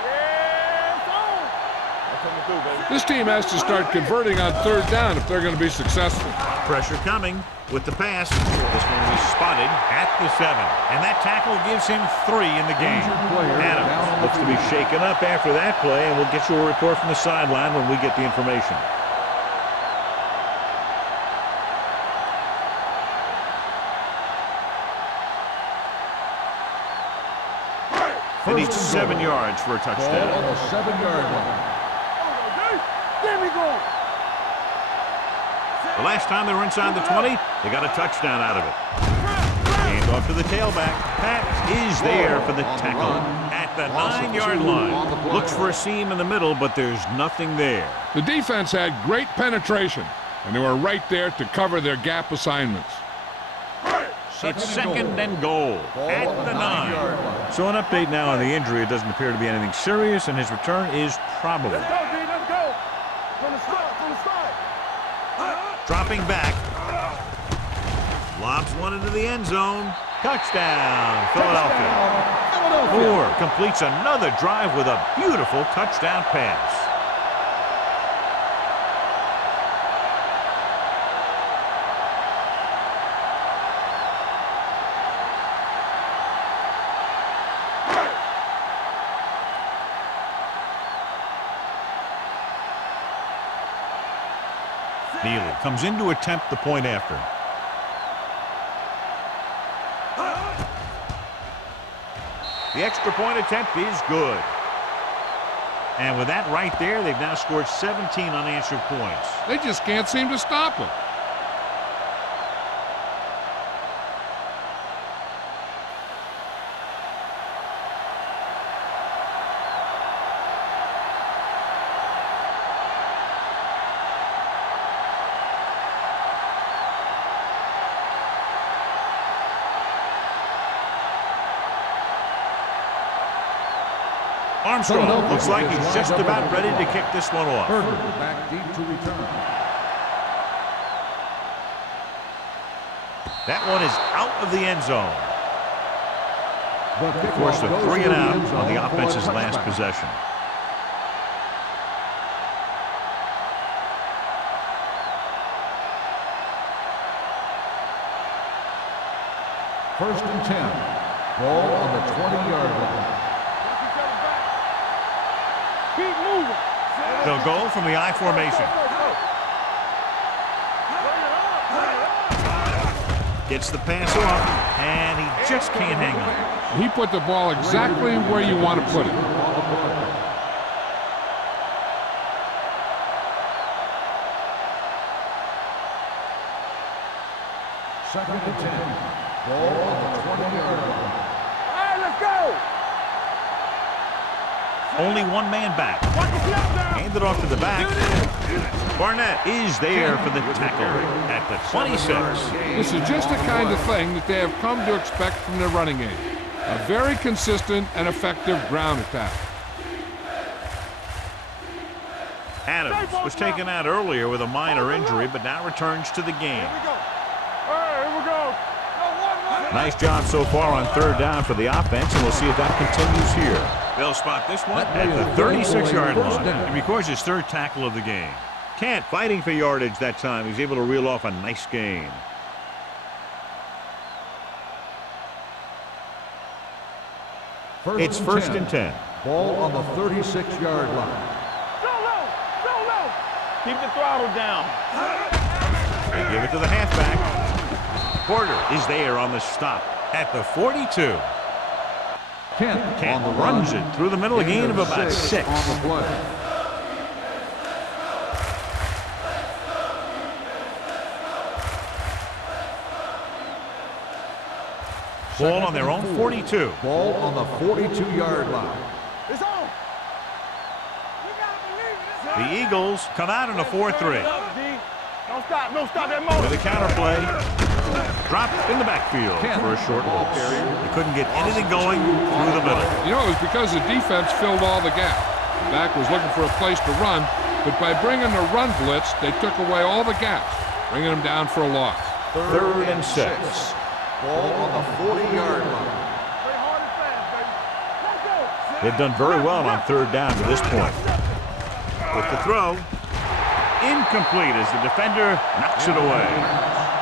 Yeah, it's on. This team has to start converting on third down if they're going to be successful. Pressure coming with the pass. This one was spotted at the 7. And that tackle gives him 3 in the game. Adams looks to be shaken up after that play, and we'll get you a report from the sideline when we get the information. They need 7 yards for a touchdown. Ball on the 7-yard line. The last time they were inside the 20, they got a touchdown out of it. Hand off to the tailback. Pat is there for the tackle at the 9-yard line. Looks for a seam in the middle, but there's nothing there. The defense had great penetration, and they were right there to cover their gap assignments. It's second and goal at the 9. So an update now on the injury. It doesn't appear to be anything serious, and his return is probable. Let's go, D. Let's go. From the side. Dropping back. Lobs one into the end zone. Touchdown, Philadelphia. Moore completes another drive with a beautiful touchdown pass. Neely comes in to attempt the point after. The extra point attempt is good. And with that right there, they've now scored 17 unanswered points. They just can't seem to stop them. Armstrong looks like he's just about ready to kick this one off. Back deep to return. That one is out of the end zone. Forced a Goes 3 to and the out end zone on the for a offense's last touchback. possession. First and 10. Ball on the 20-yard line. Keep moving. They'll go from the I formation. Gets the pass off, and he just can't hang on. He put the ball exactly where you want to put it. Second and 10. Ball on the 20-yard line. All right, let's go. Only one man back. Handed off to the back. Barnett is there for the tackle at the 26. This is just the kind of thing that they have come to expect from their running game. A very consistent and effective ground attack. Adams was taken out earlier with a minor injury, but now returns to the game. Nice job so far on third down for the offense, and we'll see if that continues here. They'll spot this one at the 36-yard line. He records his 3rd tackle of the game. Kent fighting for yardage that time. He's able to reel off a nice gain. It's first and 10. Ball on the 36-yard line. Keep the throttle down. They give it to the halfback. Porter is there on the stop at the 42. Kent runs it through the middle, a gain of about 6. On the play. Ball on their own 42. Ball on the 42-yard line. It's on. The Eagles come out in a 4-3. Don't stop. Don't stop that motor. With a counter play. Dropped in the backfield for a short loss. They couldn't get anything going through the middle. You know, it was because the defense filled all the gaps. The back was looking for a place to run, but by bringing the run blitz, they took away all the gaps, bringing them down for a loss. Third and 6. Ball on the 40-yard line. Play hard and fast, baby. Let's go. They've done very well on third down to this point. with the throw. Incomplete as the defender knocks it away.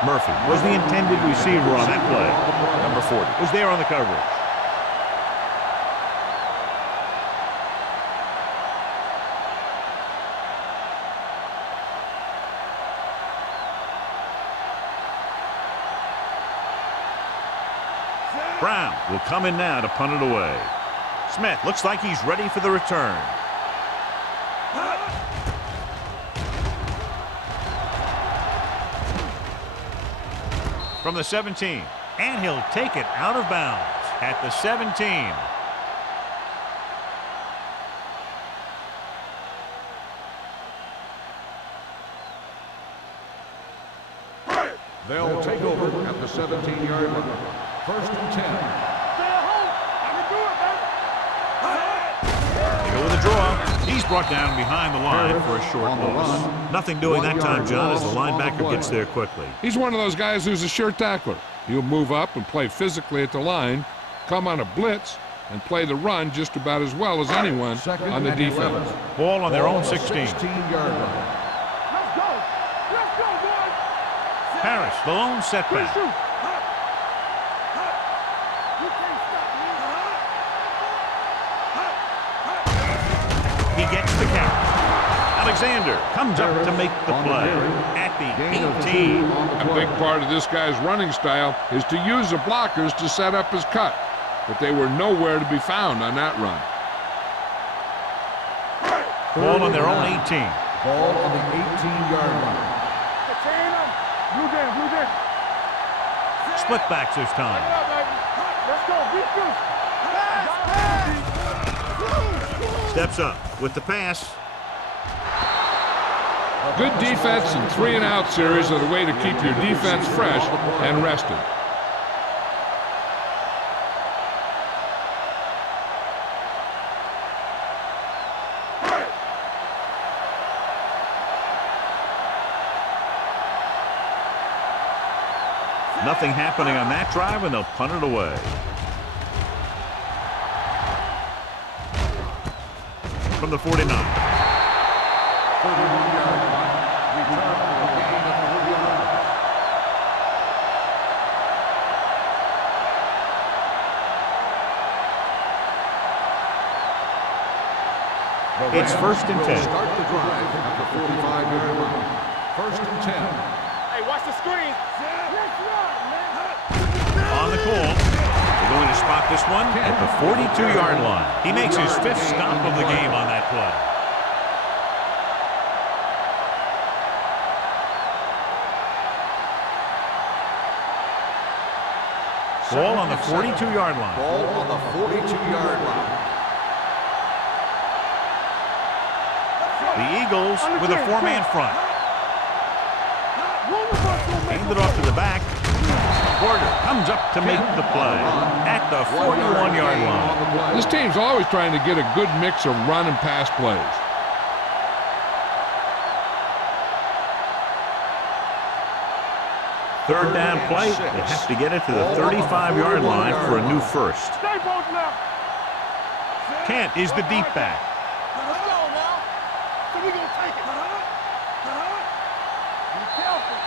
Murphy was the intended receiver on that play. Number 40 was there on the coverage. Brown will come in now to punt it away. Smith looks like he's ready for the return. From the 17, and he'll take it out of bounds at the 17. They'll take over at the 17-yard line. First and 10. Stay at home. I can do it, man. They go with a draw. He's brought down behind the line for a short loss. Nothing doing that time, John, as the linebacker gets there quickly. He's one of those guys who's a sure tackler. He'll move up and play physically at the line, come on a blitz, and play the run just about as well as anyone on the defense. Ball on their own 16. 16-yard line. Let's go. Let's go, boys. Harris, the lone setback. Shoot. You can't stop me. He gets the count. Alexander comes up to make the play at the 18. A big part of this guy's running style is to use the blockers to set up his cut, but they were nowhere to be found on that run. Ball on their own 18. Ball on the 18-yard line. Contain them. Blue down, blue down. Split backs this time. Get up, baby. Let's go. Beat this. Steps up with the pass. Good defense and 3-and-out series are the way to keep your defense fresh and rested. Nothing happening on that drive, and they'll punt it away. From the 49. 31-yard line. Return for a gain of 3 yards. It's first and 10. Start the drive at the 45-yard line. First and 10. Hey, watch the screen. Let's run, man. On the call. They're going to spot this one at the 42-yard line. He makes his 5th stop of the game on that play. Ball on the 42-yard line. Ball on the 42-yard line. The Eagles with a 4-man front. Hand it off to the back. Porter comes up to make the play at the 41-yard line. This team's always trying to get a good mix of run and pass plays. Third down play. They have to get it to the 35-yard line for a new first. Stay both now. Kent is the deep back. Let's go now. So we gonna take it. Be careful.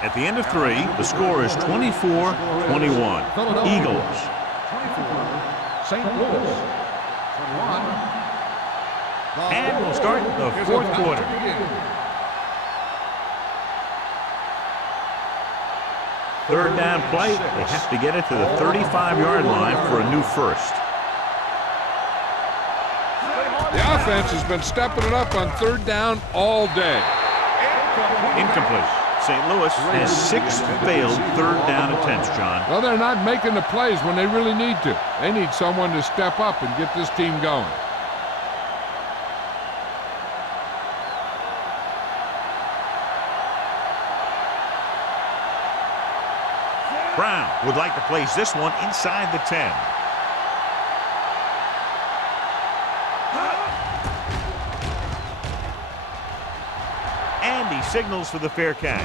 At the end of 3, the score is 24-21. Eagles. 24. St. Louis. 21. And we'll start the 4th quarter. Third down play. They have to get it to the 35-yard line for a new first. The offense has been stepping it up on third down all day. Incomplete. St. Louis has 6 failed third down attempts, John. Well, they're not making the plays when they really need to. They need someone to step up and get this team going. Brown would like to place this one inside the 10. And he signals for the fair catch.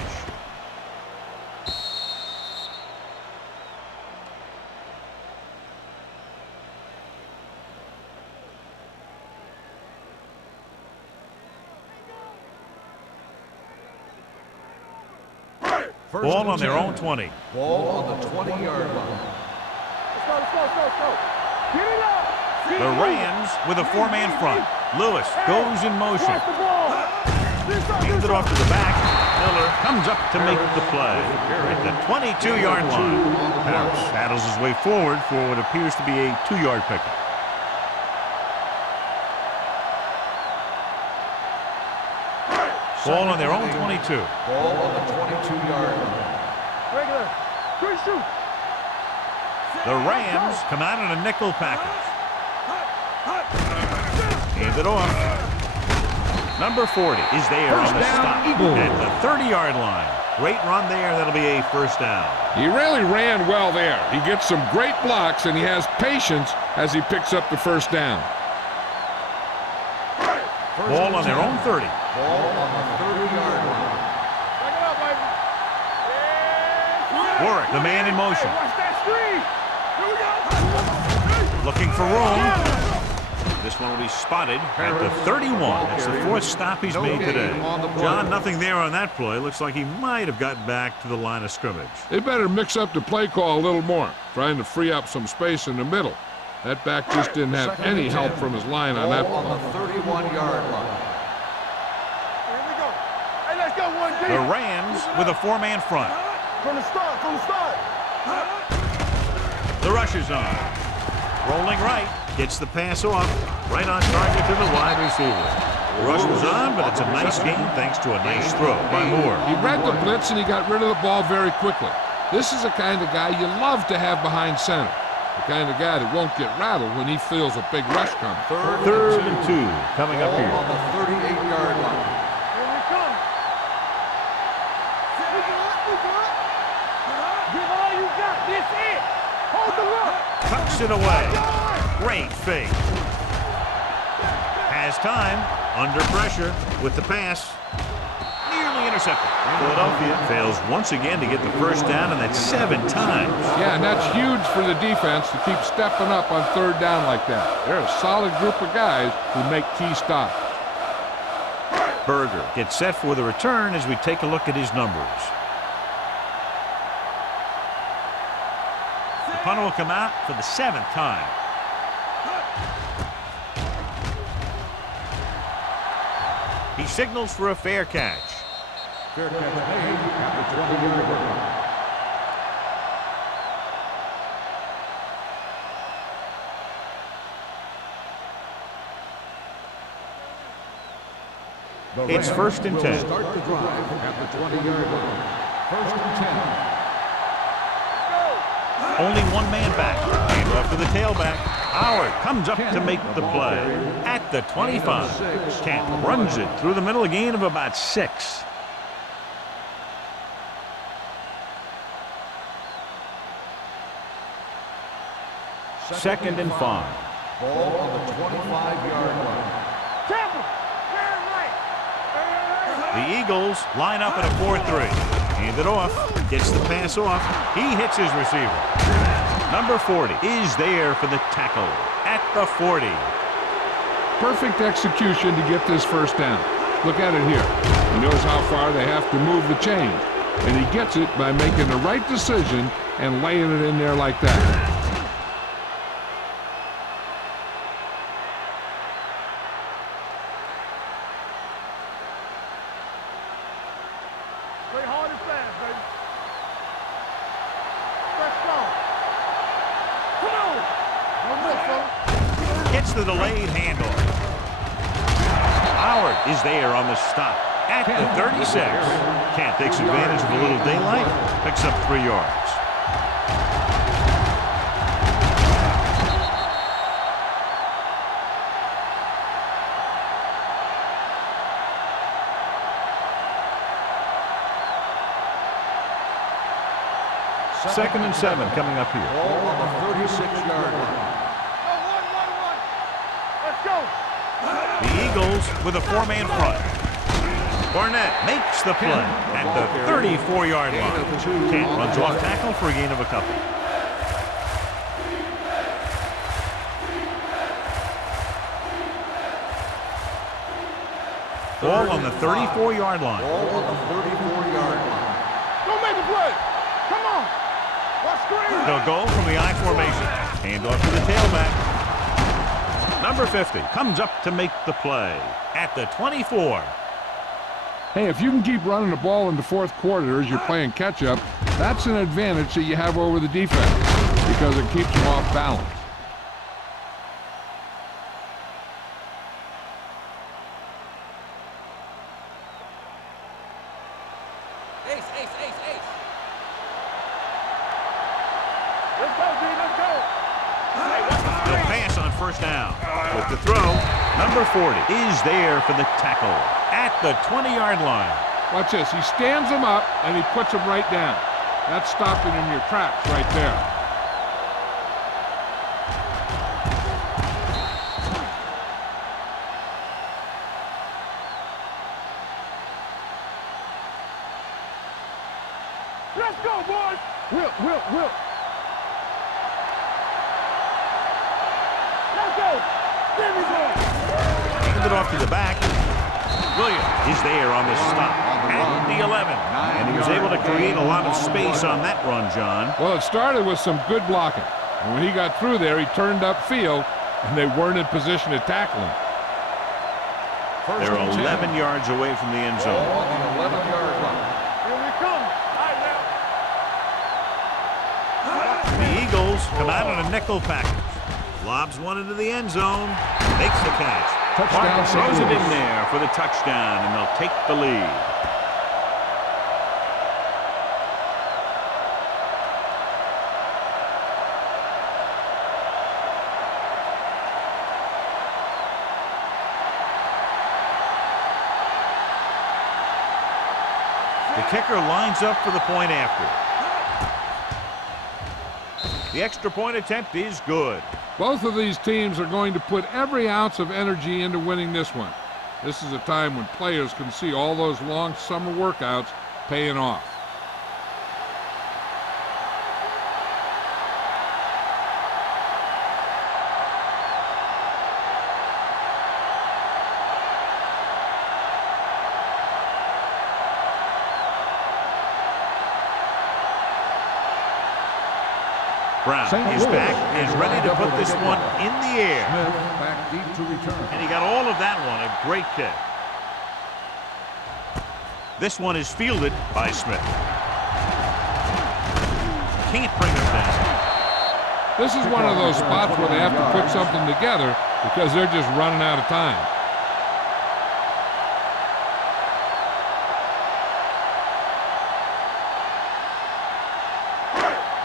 Ball on their own 20. Ball on the 20-yard line. Let's go. Get it up. The Rams with a four-man front. Lewis goes in motion. Watch the ball. Hands it off to the back. Miller comes up to make the play at the 22-yard line. Harris paddles his way forward for what appears to be a 2-yard pickup. Ball on their own 22. Ball on the 22-yard line. Regular. Good shoot. The Rams come out in a nickel package. Hands it off. Number 40 is there on the stop at the 30-yard line. Great run there. That'll be a first down. He really ran well there. He gets some great blocks, and he has patience as he picks up the first down. Ball on their own 30. Ball on the 30-yard line. Back it up, baby. Warwick, the man in motion. Hey, watch that screen. Here we go. Looking for room. This one will be spotted at the 31. That's the fourth stop he's made today. John, nothing there on that play. Looks like he might have gotten back to the line of scrimmage. They better mix up the play call a little more, trying to free up some space in the middle. That back just didn't have any help from his line on that Ball play. on the 31-yard line. Here we go. Hey, let's go one deep. The Rams with a four-man front. From the start. The rush is on. Rolling right. Gets the pass off. Right on target to the wide receiver. The rush was on, but it's a nice game thanks to a nice throw by Moore. He read the blitz and he got rid of the ball very quickly. This is the kind of guy you love to have behind center. The kind of guy that won't get rattled when he feels a big rush coming. Third and two coming up Ball here. on the 38-yard line. Here we come. We good. Give all you got. This it. Hold the look. Tucks it away. Great fake. Has time. Under pressure with the pass. Nearly intercepted. Philadelphia fails once again to get the first down, and that's 7 times. Yeah, and that's huge for the defense to keep stepping up on third down like that. They're a solid group of guys who make key stops. Berger gets set for the return as we take a look at his numbers. The punter will come out for the 7th time. He signals for a fair catch. Fair catch made at the 20-yard line. It's first and 10. Start the drive at the 20-yard line. First and 10. Only one man back. Hand off to the tailback. Howard comes up to make the play at the 25. Kent runs it through the middle, a gain of about 6. Second and 5. Ball on the 25-yard line. The Eagles line up at a 4-3. Hand it off. Gets the pass off. He hits his receiver. Number 40 is there for the tackle at the 40. Perfect execution to get this first down. Look at it here. He knows how far they have to move the chain. And he gets it by making the right decision and laying it in there like that. Play hard and fast, baby. Let's go. Come on. One more, fella. Gets the delayed handoff. Howard is there on the stop at the 36. Kent takes advantage of a little daylight. Picks up 3 yards. Second and 7 coming up here. Ball on the 36-yard line. One. Let's go. The Eagles with a 4-man front. Barnett makes the play at the 34-yard line. Kent runs off tackle for a gain of a couple. Ball on the 34-yard line. Ball on the 34-yard line. Don't make the They'll go from the I formation. Hand off to the tailback. Number 50 comes up to make the play at the 24. Hey, if you can keep running the ball in the fourth quarter as you're playing catch-up, that's an advantage that you have over the defense because it keeps them off balance. Ace, ace, ace, ace. Let's go, D, let's go. They'll pass on first down. With the throw, number 40 is there for the tackle at the 20-yard line. Watch this. He stands them up, and he puts them right down. That's stopping in your tracks right there. Let's go, boys. Will. Let's go. There we go. Hand it off to the back. Williams is there on the stop at the 11. And he was able to create a lot of space on that run, John. Well, it started with some good blocking. And when he got through there, he turned upfield, and they weren't in position to tackle him. They're 11 yards away from the end zone. On the 11-yard line. Here we come. All right, now. The Eagles come out on a nickel package. Lobs one into the end zone. Makes the catch. Touchdown, Throws it St. in Louis. there for the touchdown, and they'll take the lead. The kicker lines up for the point after. The extra point attempt is good. Both of these teams are going to put every ounce of energy into winning this one. This is a time when players can see all those long summer workouts paying off. Brown St. is Louis back and is ready to lined up put with this a one kickoff. in the air. Smith back deep to return. And he got all of that one. A great kick. This one is fielded by Smith. Can't bring it down. This is one of those spots where they have to put something together because they're just running out of time.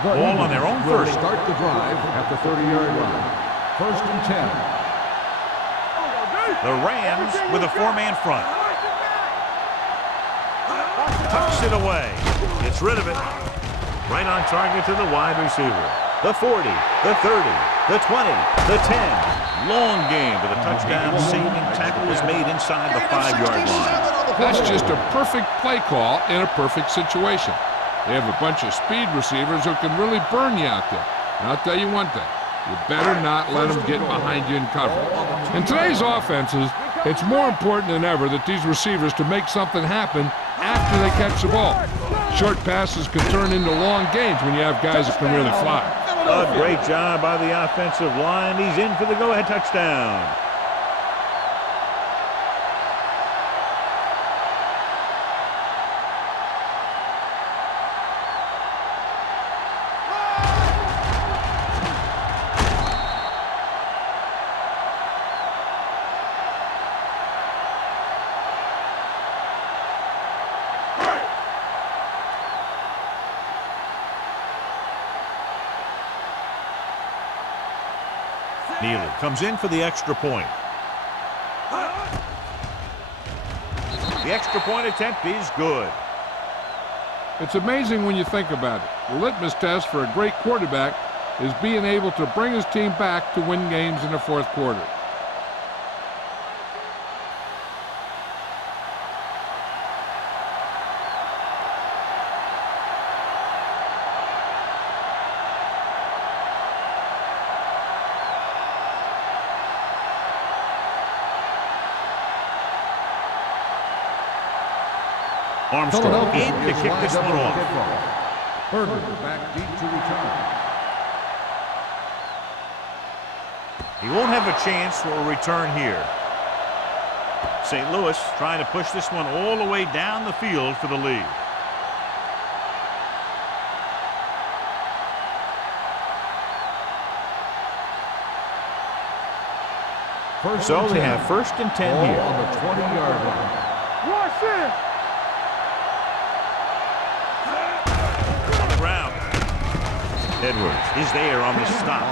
The Ball on their own Eagles will 30. start the drive at the 30-yard line. First and 10. The Rams with a four-man front. Tucks it away. Gets rid of it. Right on target to the wide receiver. The 40, the 30, the 20, the 10. Long game, but a touchdown-saving tackle was made inside the 5-yard line. That's just a perfect play call in a perfect situation. They have a bunch of speed receivers who can really burn you out there. And I'll tell you one thing. You better not let them get behind you in coverage. In today's offenses, it's more important than ever that these receivers to make something happen after they catch the ball. Short passes can turn into long games when you have guys that can really fly. A great job by the offensive line. He's in for the go-ahead touchdown. Neely comes in for the extra point. The extra point attempt is good. It's amazing when you think about it. The litmus test for a great quarterback is being able to bring his team back to win games in the fourth quarter. Armstrong in to kick this one off. Berger back deep to return. He won't have a chance for a return here. St. Louis trying to push this one all the way down the field for the lead. So they have 1st and 10 here. On the 20-yard line. Rush in. On the ground. Edwards is there on the stop.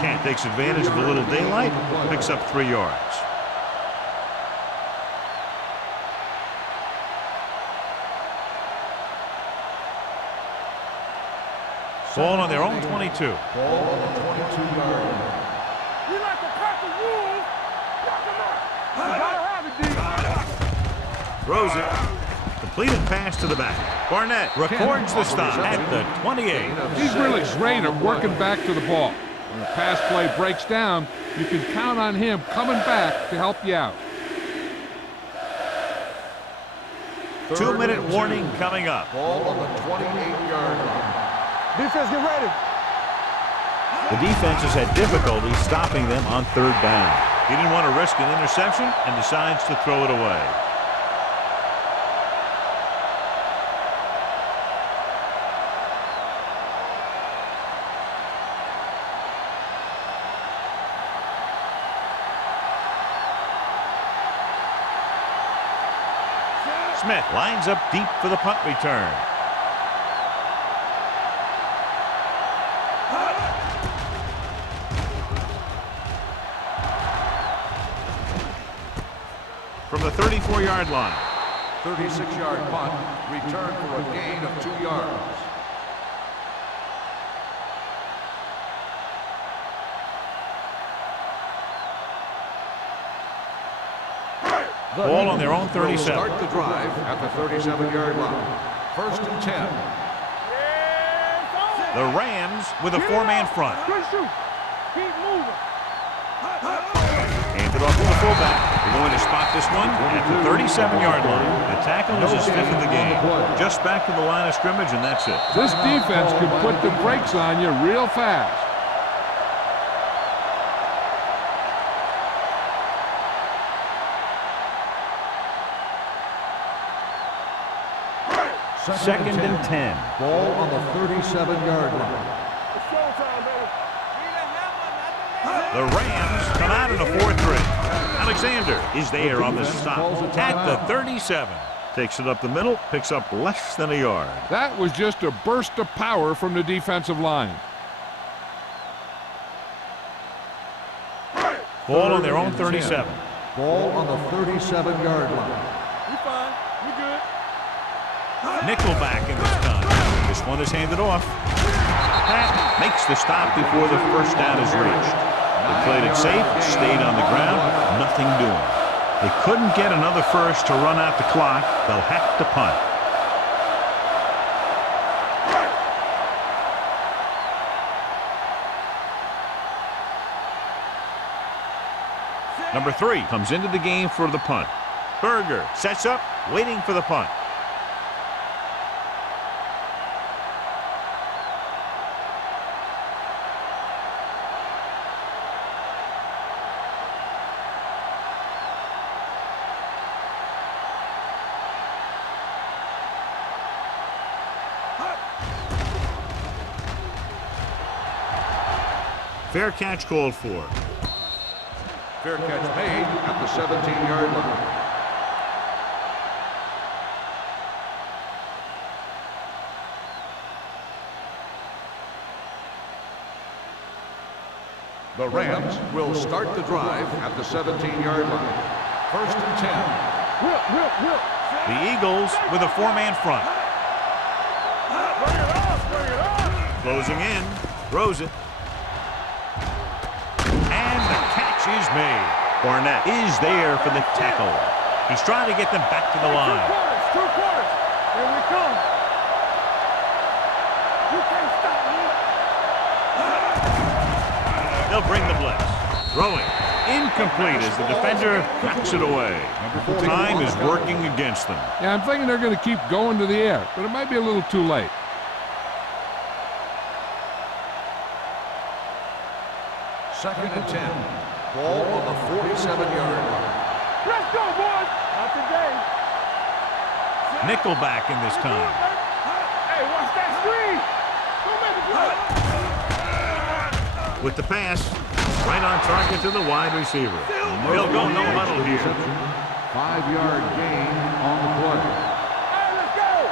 Kent takes advantage of a little daylight, picks up 3 yards. Ball on their own 22. Ball on the 22-yard line. We like to pack the rules. Lock them up. You gotta have it, D. Throws it. Completed pass to the back. Barnett records the stop at the 28. He's really great at working back to the ball. When a pass play breaks down, you can count on him coming back to help you out. 2-minute warning coming up. Ball on the 28-yard line. Defense, get ready. The defense has had difficulty stopping them on 3rd down. He didn't want to risk an interception and decides to throw it away. Smith lines up deep for the punt return. From the 34-yard line. 36-yard punt. Return for a gain of 2 yards. Ball on their own 37. Start the drive at the 37-yard line. 1st and 10. The Rams with a 4-man front. Good shoot. Keep moving. Handed off to the fullback. They're going to spot this one at the 37-yard line. The tackle is his 5th of the game. Just back to the line of scrimmage, and that's it. This defense could put the brakes on you real fast. Second and 10. Ball on the 37-yard line. It's showtime, baby. The Rams come out in a 4-3. Alexander is there on the stop at the 37. Takes it up the middle, picks up less than a yard. That was just a burst of power from the defensive line. Ball on their own 37. Ball on the 37-yard line. We fine. We good. Nickelback in this time. This one is handed off. Pat makes the stop before the 1st down is reached. They played it safe, stayed on the ground, nothing doing. They couldn't get another 1st to run out the clock. They'll have to punt. Number 3 comes into the game for the punt. Berger sets up, waiting for the punt. Fair catch called for. Fair catch made at the 17-yard line. The Rams will start the drive at the 17-yard line. 1st and 10. Whip, whip, whip. The Eagles with a 4-man front. Bring it up, bring it up. Closing in, throws it. And the catch is made. Barnett is there for the tackle. He's trying to get them back to the line. 2 quarters. Here we come. You can't stop me. They'll bring the blitz. Throwing. Incomplete as the defender knocks it away. Time is working against them. Yeah, I'm thinking they're going to keep going to the air, but it might be a little too late. Second and 10. Ball on the 47-yard line. Let's go, boys. Not today. Nickelback in this time. Hey, watch that screen. Don't make it good. With the pass, right on target to the wide receiver. He'll go no huddle here. 5-yard gain on the play. Hey, let's go.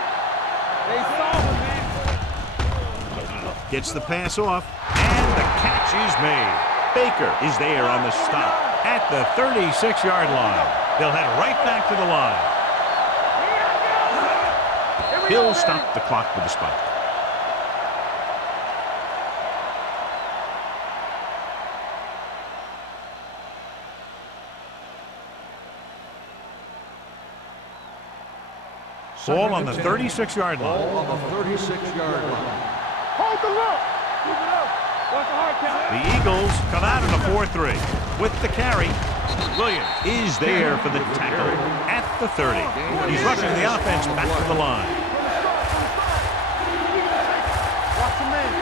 They saw him, man. Gets the pass off, and the catch is made. Baker is there on the stop at the 36-yard line. They'll head right back to the line. He'll stop the clock with a spike. Ball on the 36-yard line. Ball on the 36-yard line. Hold the look. Keep it up. Watch the hard count. The Eagles come out in a 4-3. With the carry, Williams is there for the tackle at the 30. He's rushing the offense back to the line. Watch the man.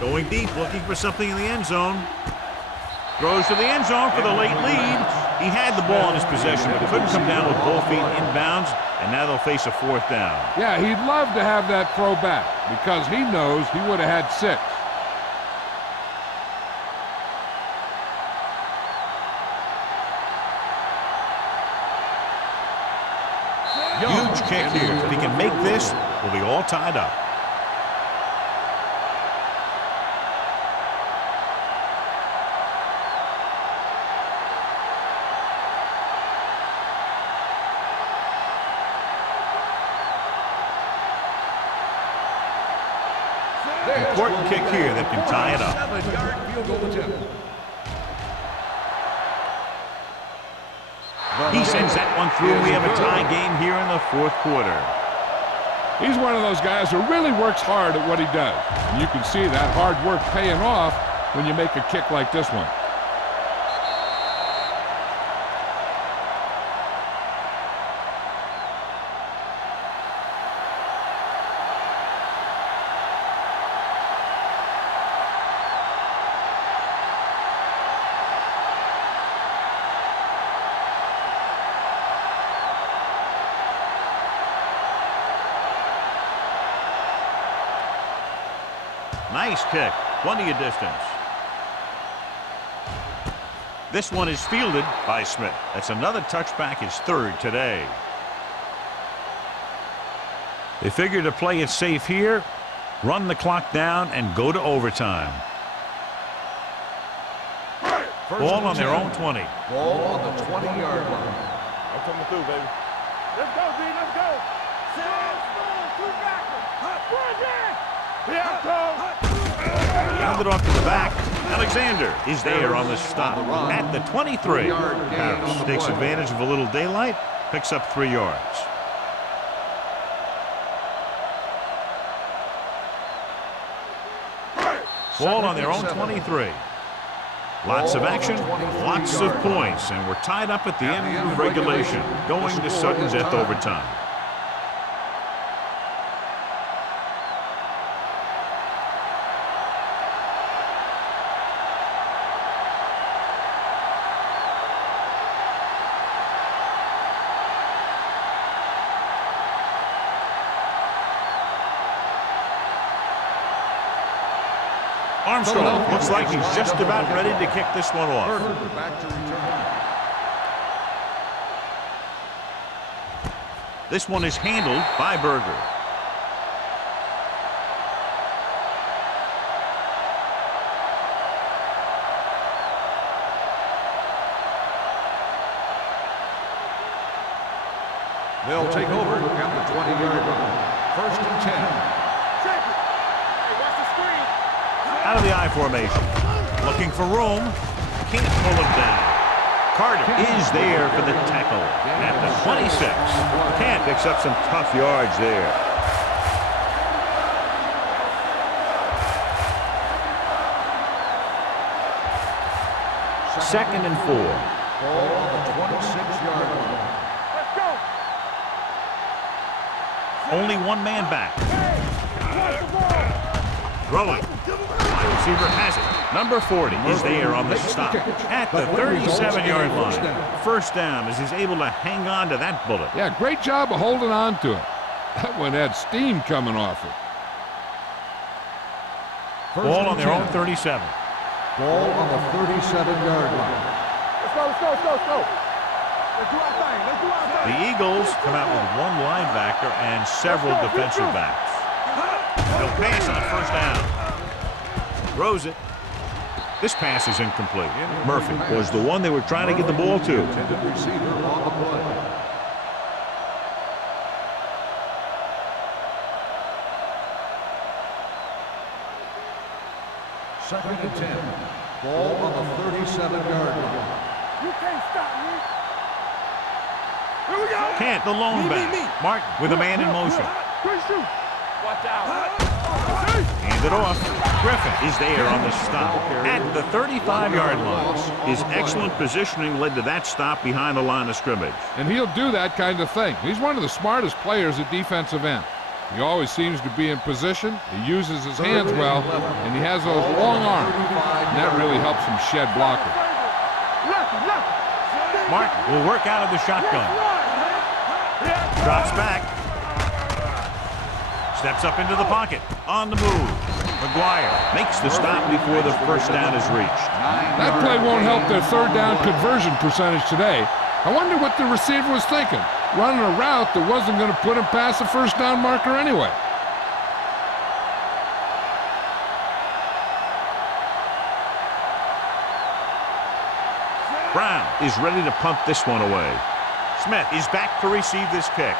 Going deep, looking for something in the end zone. Throws to the end zone for the late lead. He had the ball in his possession, but couldn't come down with both feet inbounds, and now they'll face a 4th down. Yeah, he'd love to have that throw back because he knows he would have had 6. Huge kick here. If he can make this, we'll be all tied up. Important kick here that can tie it up. 7-yard field goal attempt. He sends that one through. We have a tie game here in the 4th quarter. He's one of those guys who really works hard at what he does. And you can see that hard work paying off when you make a kick like this one. Nice kick. Plenty of distance. This one is fielded by Smith. That's another touchback, his 3rd today. They figure to play it safe here, run the clock down, and go to overtime. Ball on their own 20. Ball on the 20-yard line. I'm coming through, baby. Let's go, D. Let's go. Two backwards. Handed off to the back. Alexander is there on the stop at the 23. Harris takes advantage of a little daylight, picks up 3 yards. Ball on their own 23. Lots of action, lots of points, and we're tied up at the end of regulation, going to sudden death overtime. Armstrong looks like he's just about ready to kick this one off. Back to return. This one is handled by Berger. They'll take over at the 20-yard line. 1st and 10. Check it. Hey, watch the screen. Out of the I formation. Looking for room. Can't pull him down. Carter is there for the tackle at the 26. Can't picks up some tough yards there. Second and 4. Ball on the 26-yard line. Let's go. Only one man back. Hey, watch the ball. Throwing. Wide receiver has it. Number 40 is there on the stop at the 37-yard line. First down as he's able to hang on to that bullet. Yeah, great job of holding on to it. That one had steam coming off it. Ball on their own 37. Ball on the 37-yard line. Let's go, let's go, let's go, let's go. Let's do our thing, let's do our thing. The Eagles come out with one linebacker and several defensive backs. They'll pass on first down. Throws it. This pass is incomplete. Murphy was the one they were trying to get the ball to. Intended receiver on the play. Second and 10. Ball on the 37-yard line. You can't stop me. Here we go. Kent, the lone back. Martin with a man in motion. Good shoot. Watch out. Hand it off. Griffin is there on the stop at the 35-yard line. His excellent positioning led to that stop behind the line of scrimmage. And he'll do that kind of thing. He's one of the smartest players at defensive end. He always seems to be in position. He uses his hands well, and he has those long arms. And that really helps him shed blockers. Martin will work out of the shotgun. Drops back. Steps up into the pocket. On the move. McGuire makes the stop before the first down is reached. That play won't help their third down conversion percentage today. I wonder what the receiver was thinking, running a route that wasn't going to put him past the first down marker anyway. Brown is ready to pump this one away. Smith is back to receive this kick.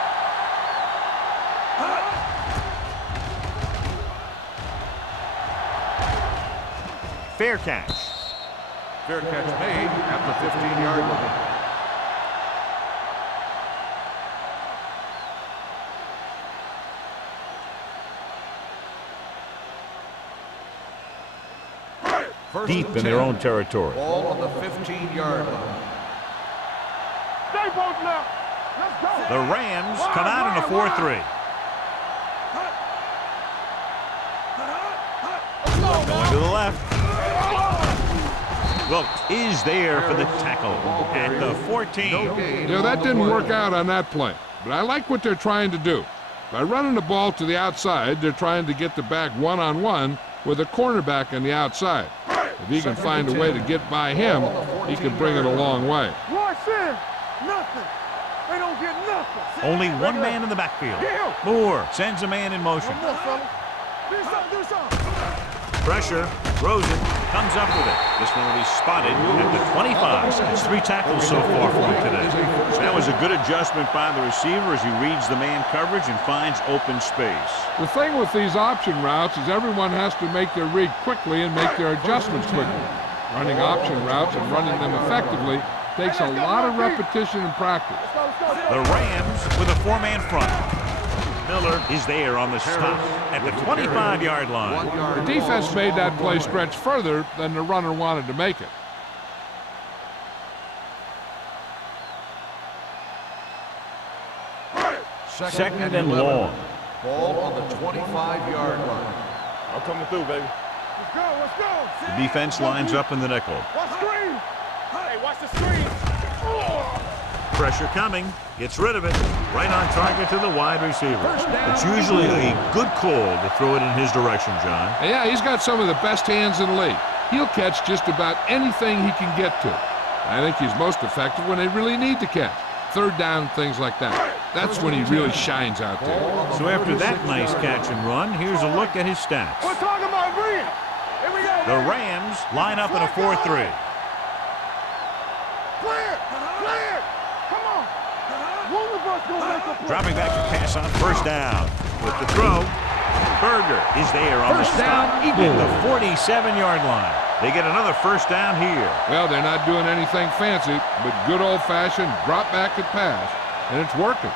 Fair catch. Fair catch made at the 15-yard line. Deep in their own territory. Ball on the 15-yard line. Stay both now. Let's go. The Rams come out in a 4-3. Going to the left. Wilkes is there for the tackle at the 14. You know, that didn't work out on that play, but I like what they're trying to do. By running the ball to the outside, they're trying to get the back one-on-one with a cornerback on the outside. If he can find a way to get by him, he can bring it a long way. Watch this. Nothing. They don't get nothing. Only one man in the backfield. Moore sends a man in motion. Come on, fella. Do something, do something. Pressure, throws it, comes up with it. This one will be spotted at the 25. It's 3 tackles so far for him today. That was a good adjustment by the receiver as he reads the man coverage and finds open space. The thing with these option routes is everyone has to make their read quickly and make their adjustments quickly. Running option routes and running them effectively takes a lot of repetition and practice. The Rams with a 4-man front. Miller is there on the stop at the 25-yard line. The defense made that play stretch further than the runner wanted to make it. Second and long. Ball on the 25-yard line. I'm coming through, baby. Let's go, let's go. The defense lines up in the nickel. Watch screen. Hey, watch the screen. Pressure coming. Gets rid of it. Right on target to the wide receiver. It's usually a good call to throw it in his direction, John. Yeah, he's got some of the best hands in the league. He'll catch just about anything he can get to. I think he's most effective when they really need to catch. Third down, things like that. That's when he really shines out there. So after that nice catch and run, here's a look at his stats. We're talking about green. Here we go. The Rams line up in a 4-3. Clear. Clear. Come on. One of us gonna make a play. Dropping back to pass on first down. With the throw, Berger is there on the stop at the 47-yard line. They get another first down here. Well, they're not doing anything fancy, but good old-fashioned drop back and pass, and it's working.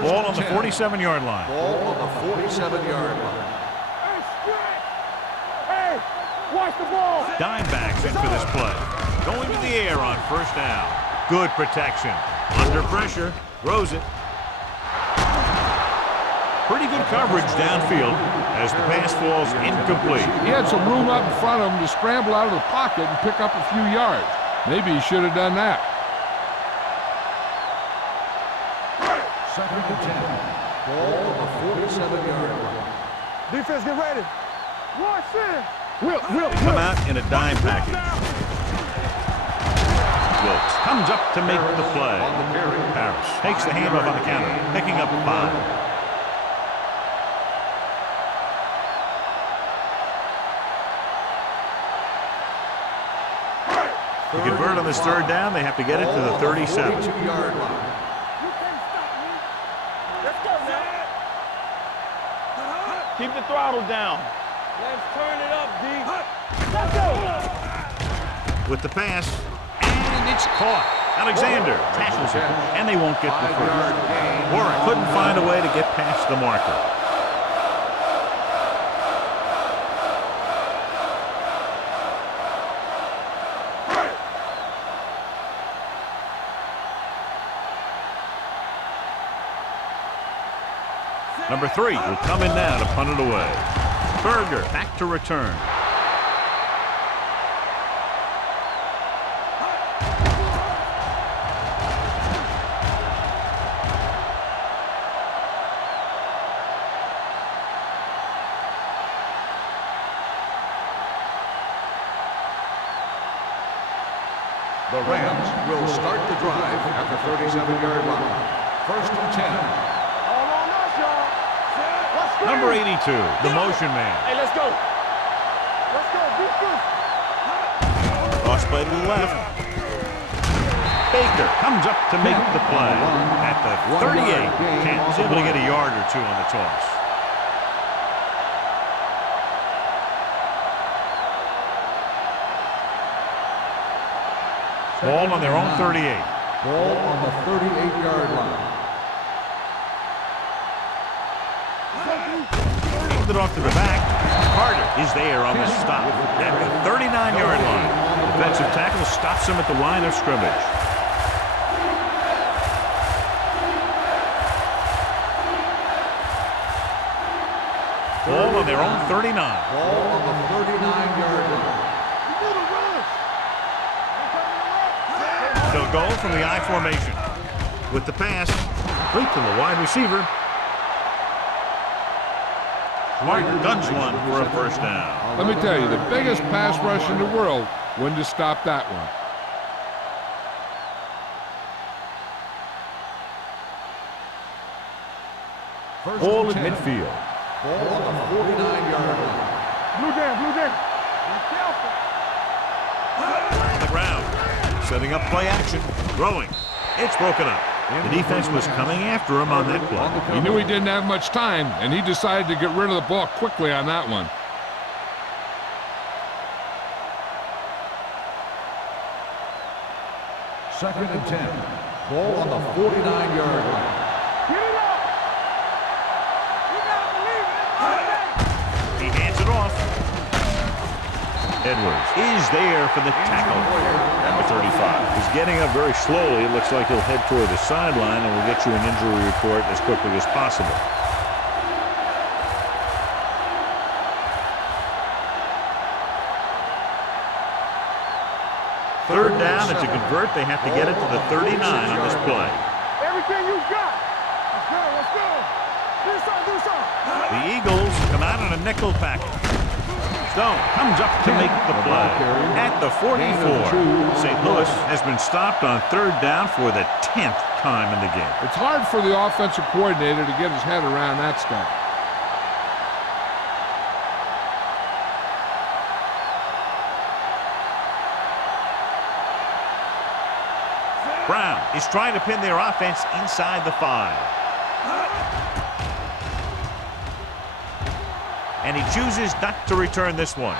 Ball on the 47-yard line. Ball on the 47-yard line. Hey, straight. Hey, watch the ball. Dimebacks in for this play. Going to the air on first down. Good protection. Under pressure. Throws it. Pretty good coverage downfield as the pass falls incomplete. He had some room up in front of him to scramble out of the pocket and pick up a few yards. Maybe he should have done that. 2nd and 10. Ball on the 47-yard line. Defense, get ready. Watch it. Come out in a dime package. Wilkes comes up to make the play. Harris takes the handoff on the counter, picking up 5. To convert on this 3rd down, they have to get it to the 37. 42-yard line. You can't stop me. Let's go, man. Keep the throttle down. Let's turn it up, D. Let's go. With the pass, and it's caught. Alexander tackles it, and they won't get the 5-yard first. gain. Warren couldn't find a way to get past the marker. Number 3 will come in now to punt it away. Berger back to return. The Rams will start the drive at the 37-yard line. 1st and 10. All on us, y'all. Let's go. Number 82, the motion man. Hey, let's go. Let's go. Defense. Cross play to the left. Baker comes up to make the play at the 38. Kent was able to get a yard or 2 on the toss. Ball on their own 38. Ball on the 38-yard line. Handed off to the back. Carter is there on the stop at the 39-yard line. Defensive tackle stops him at the line of scrimmage. Ball on their own 39. Ball on the 39-yard line. They'll go from the I formation. With the pass, complete to the wide receiver. Martin guns one for a 1st down. Let me tell you, the biggest pass rush in the world wouldn't have stopped that one. Ball at midfield. Ball on the 49-yard line. Blue down. Be careful. On the ground. Setting up play action. Throwing. It's broken up. The defense was coming after him on that play. He knew he didn't have much time, and he decided to get rid of the ball quickly on that one. Second and 10. Ball on the 49-yard line. Get it up. You gotta believe it. He hands it off. Edwards is there for the tackle. Number 35. He's getting up very slowly. It looks like he'll head toward the sideline, and we'll get you an injury report as quickly as possible. Third down, and to convert, they have to get it to the 39 on this play. Everything you got. Let's go. Do something. The Eagles come out in a nickel package. Stone comes up to make the play at the 44. St. Louis has been stopped on 3rd down for the 10th time in the game. It's hard for the offensive coordinator to get his head around that stuff. Brown is trying to pin their offense inside the 5. And he chooses not to return this one.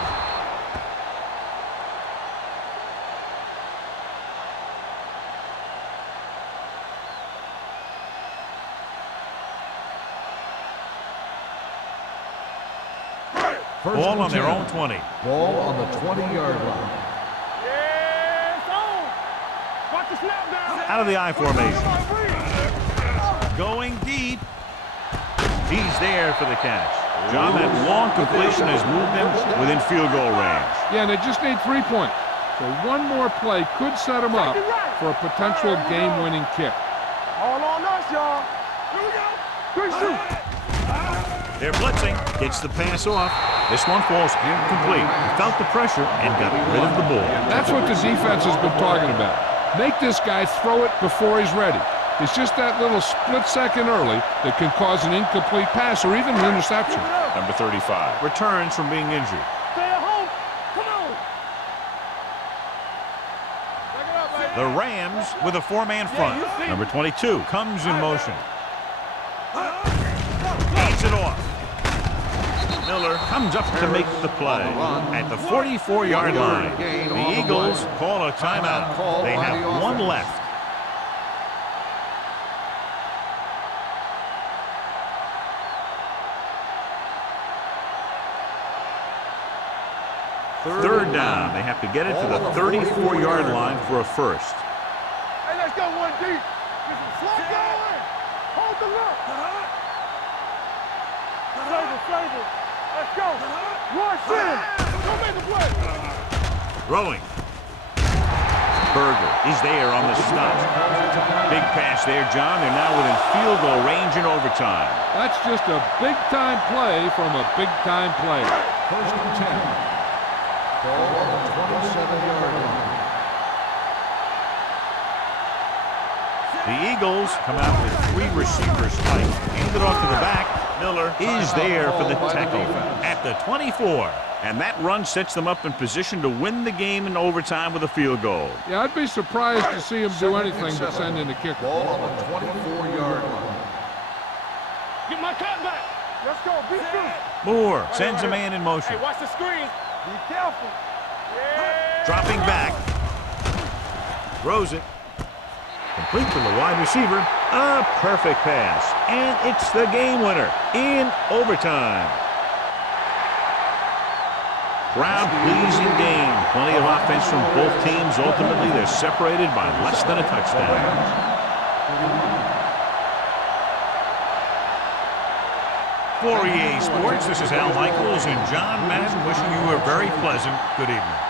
Ball on their own 20. Ball on the 20-yard line. Yeah, it's on. Watch the snap down. Out of the I formation. Going deep. He's there for the catch. John, that long completion has moved them within field goal range. Yeah, and they just need 3 points. So one more play could set them up for a potential game-winning kick. All on us, y'all. Here we go. Good shoot. They're blitzing. Gets the pass off. This one falls incomplete. Felt the pressure and got rid of the ball. That's what the defense has been talking about. Make this guy throw it before he's ready. It's just that little split second early that can cause an incomplete pass or even an interception. Number 35 returns from being injured. Stay at home. Come on. The Rams with a 4-man front. Number 22 comes in motion. Hands it off. Miller comes up to make the play at the 44-yard line. The Eagles call a timeout. They have one left. Third down. They have to get it to the 34-yard line for a first. Hey, let's go one deep. Get some slot going. Hold the look. Save it. Let's go. Rush in. Don't make the play. Throwing. Berger is there on the stop. Big pass there, John. They're now within field goal range in overtime. That's just a big-time play from a big-time player. First and 10. Ball on the 27-yard line. The Eagles come out with 3 receivers tight. Hand it off to the back. Miller is there for the tackle at the 24. And that run sets them up in position to win the game in overtime with a field goal. Yeah, I'd be surprised to see him do anything but send in a kicker. Ball on the 24-yard line. Get my cut back. Let's go. Be true. Moore sends a man in motion. Hey, watch the screen. Be careful. Yeah. Dropping back. Throws it. Complete to the wide receiver. A perfect pass. And it's the game winner in overtime. Crowd-pleasing game. Plenty of offense from both teams. Ultimately, they're separated by less than a touchdown. For EA Sports, this is Al Michaels and John Madden wishing you a very pleasant good evening.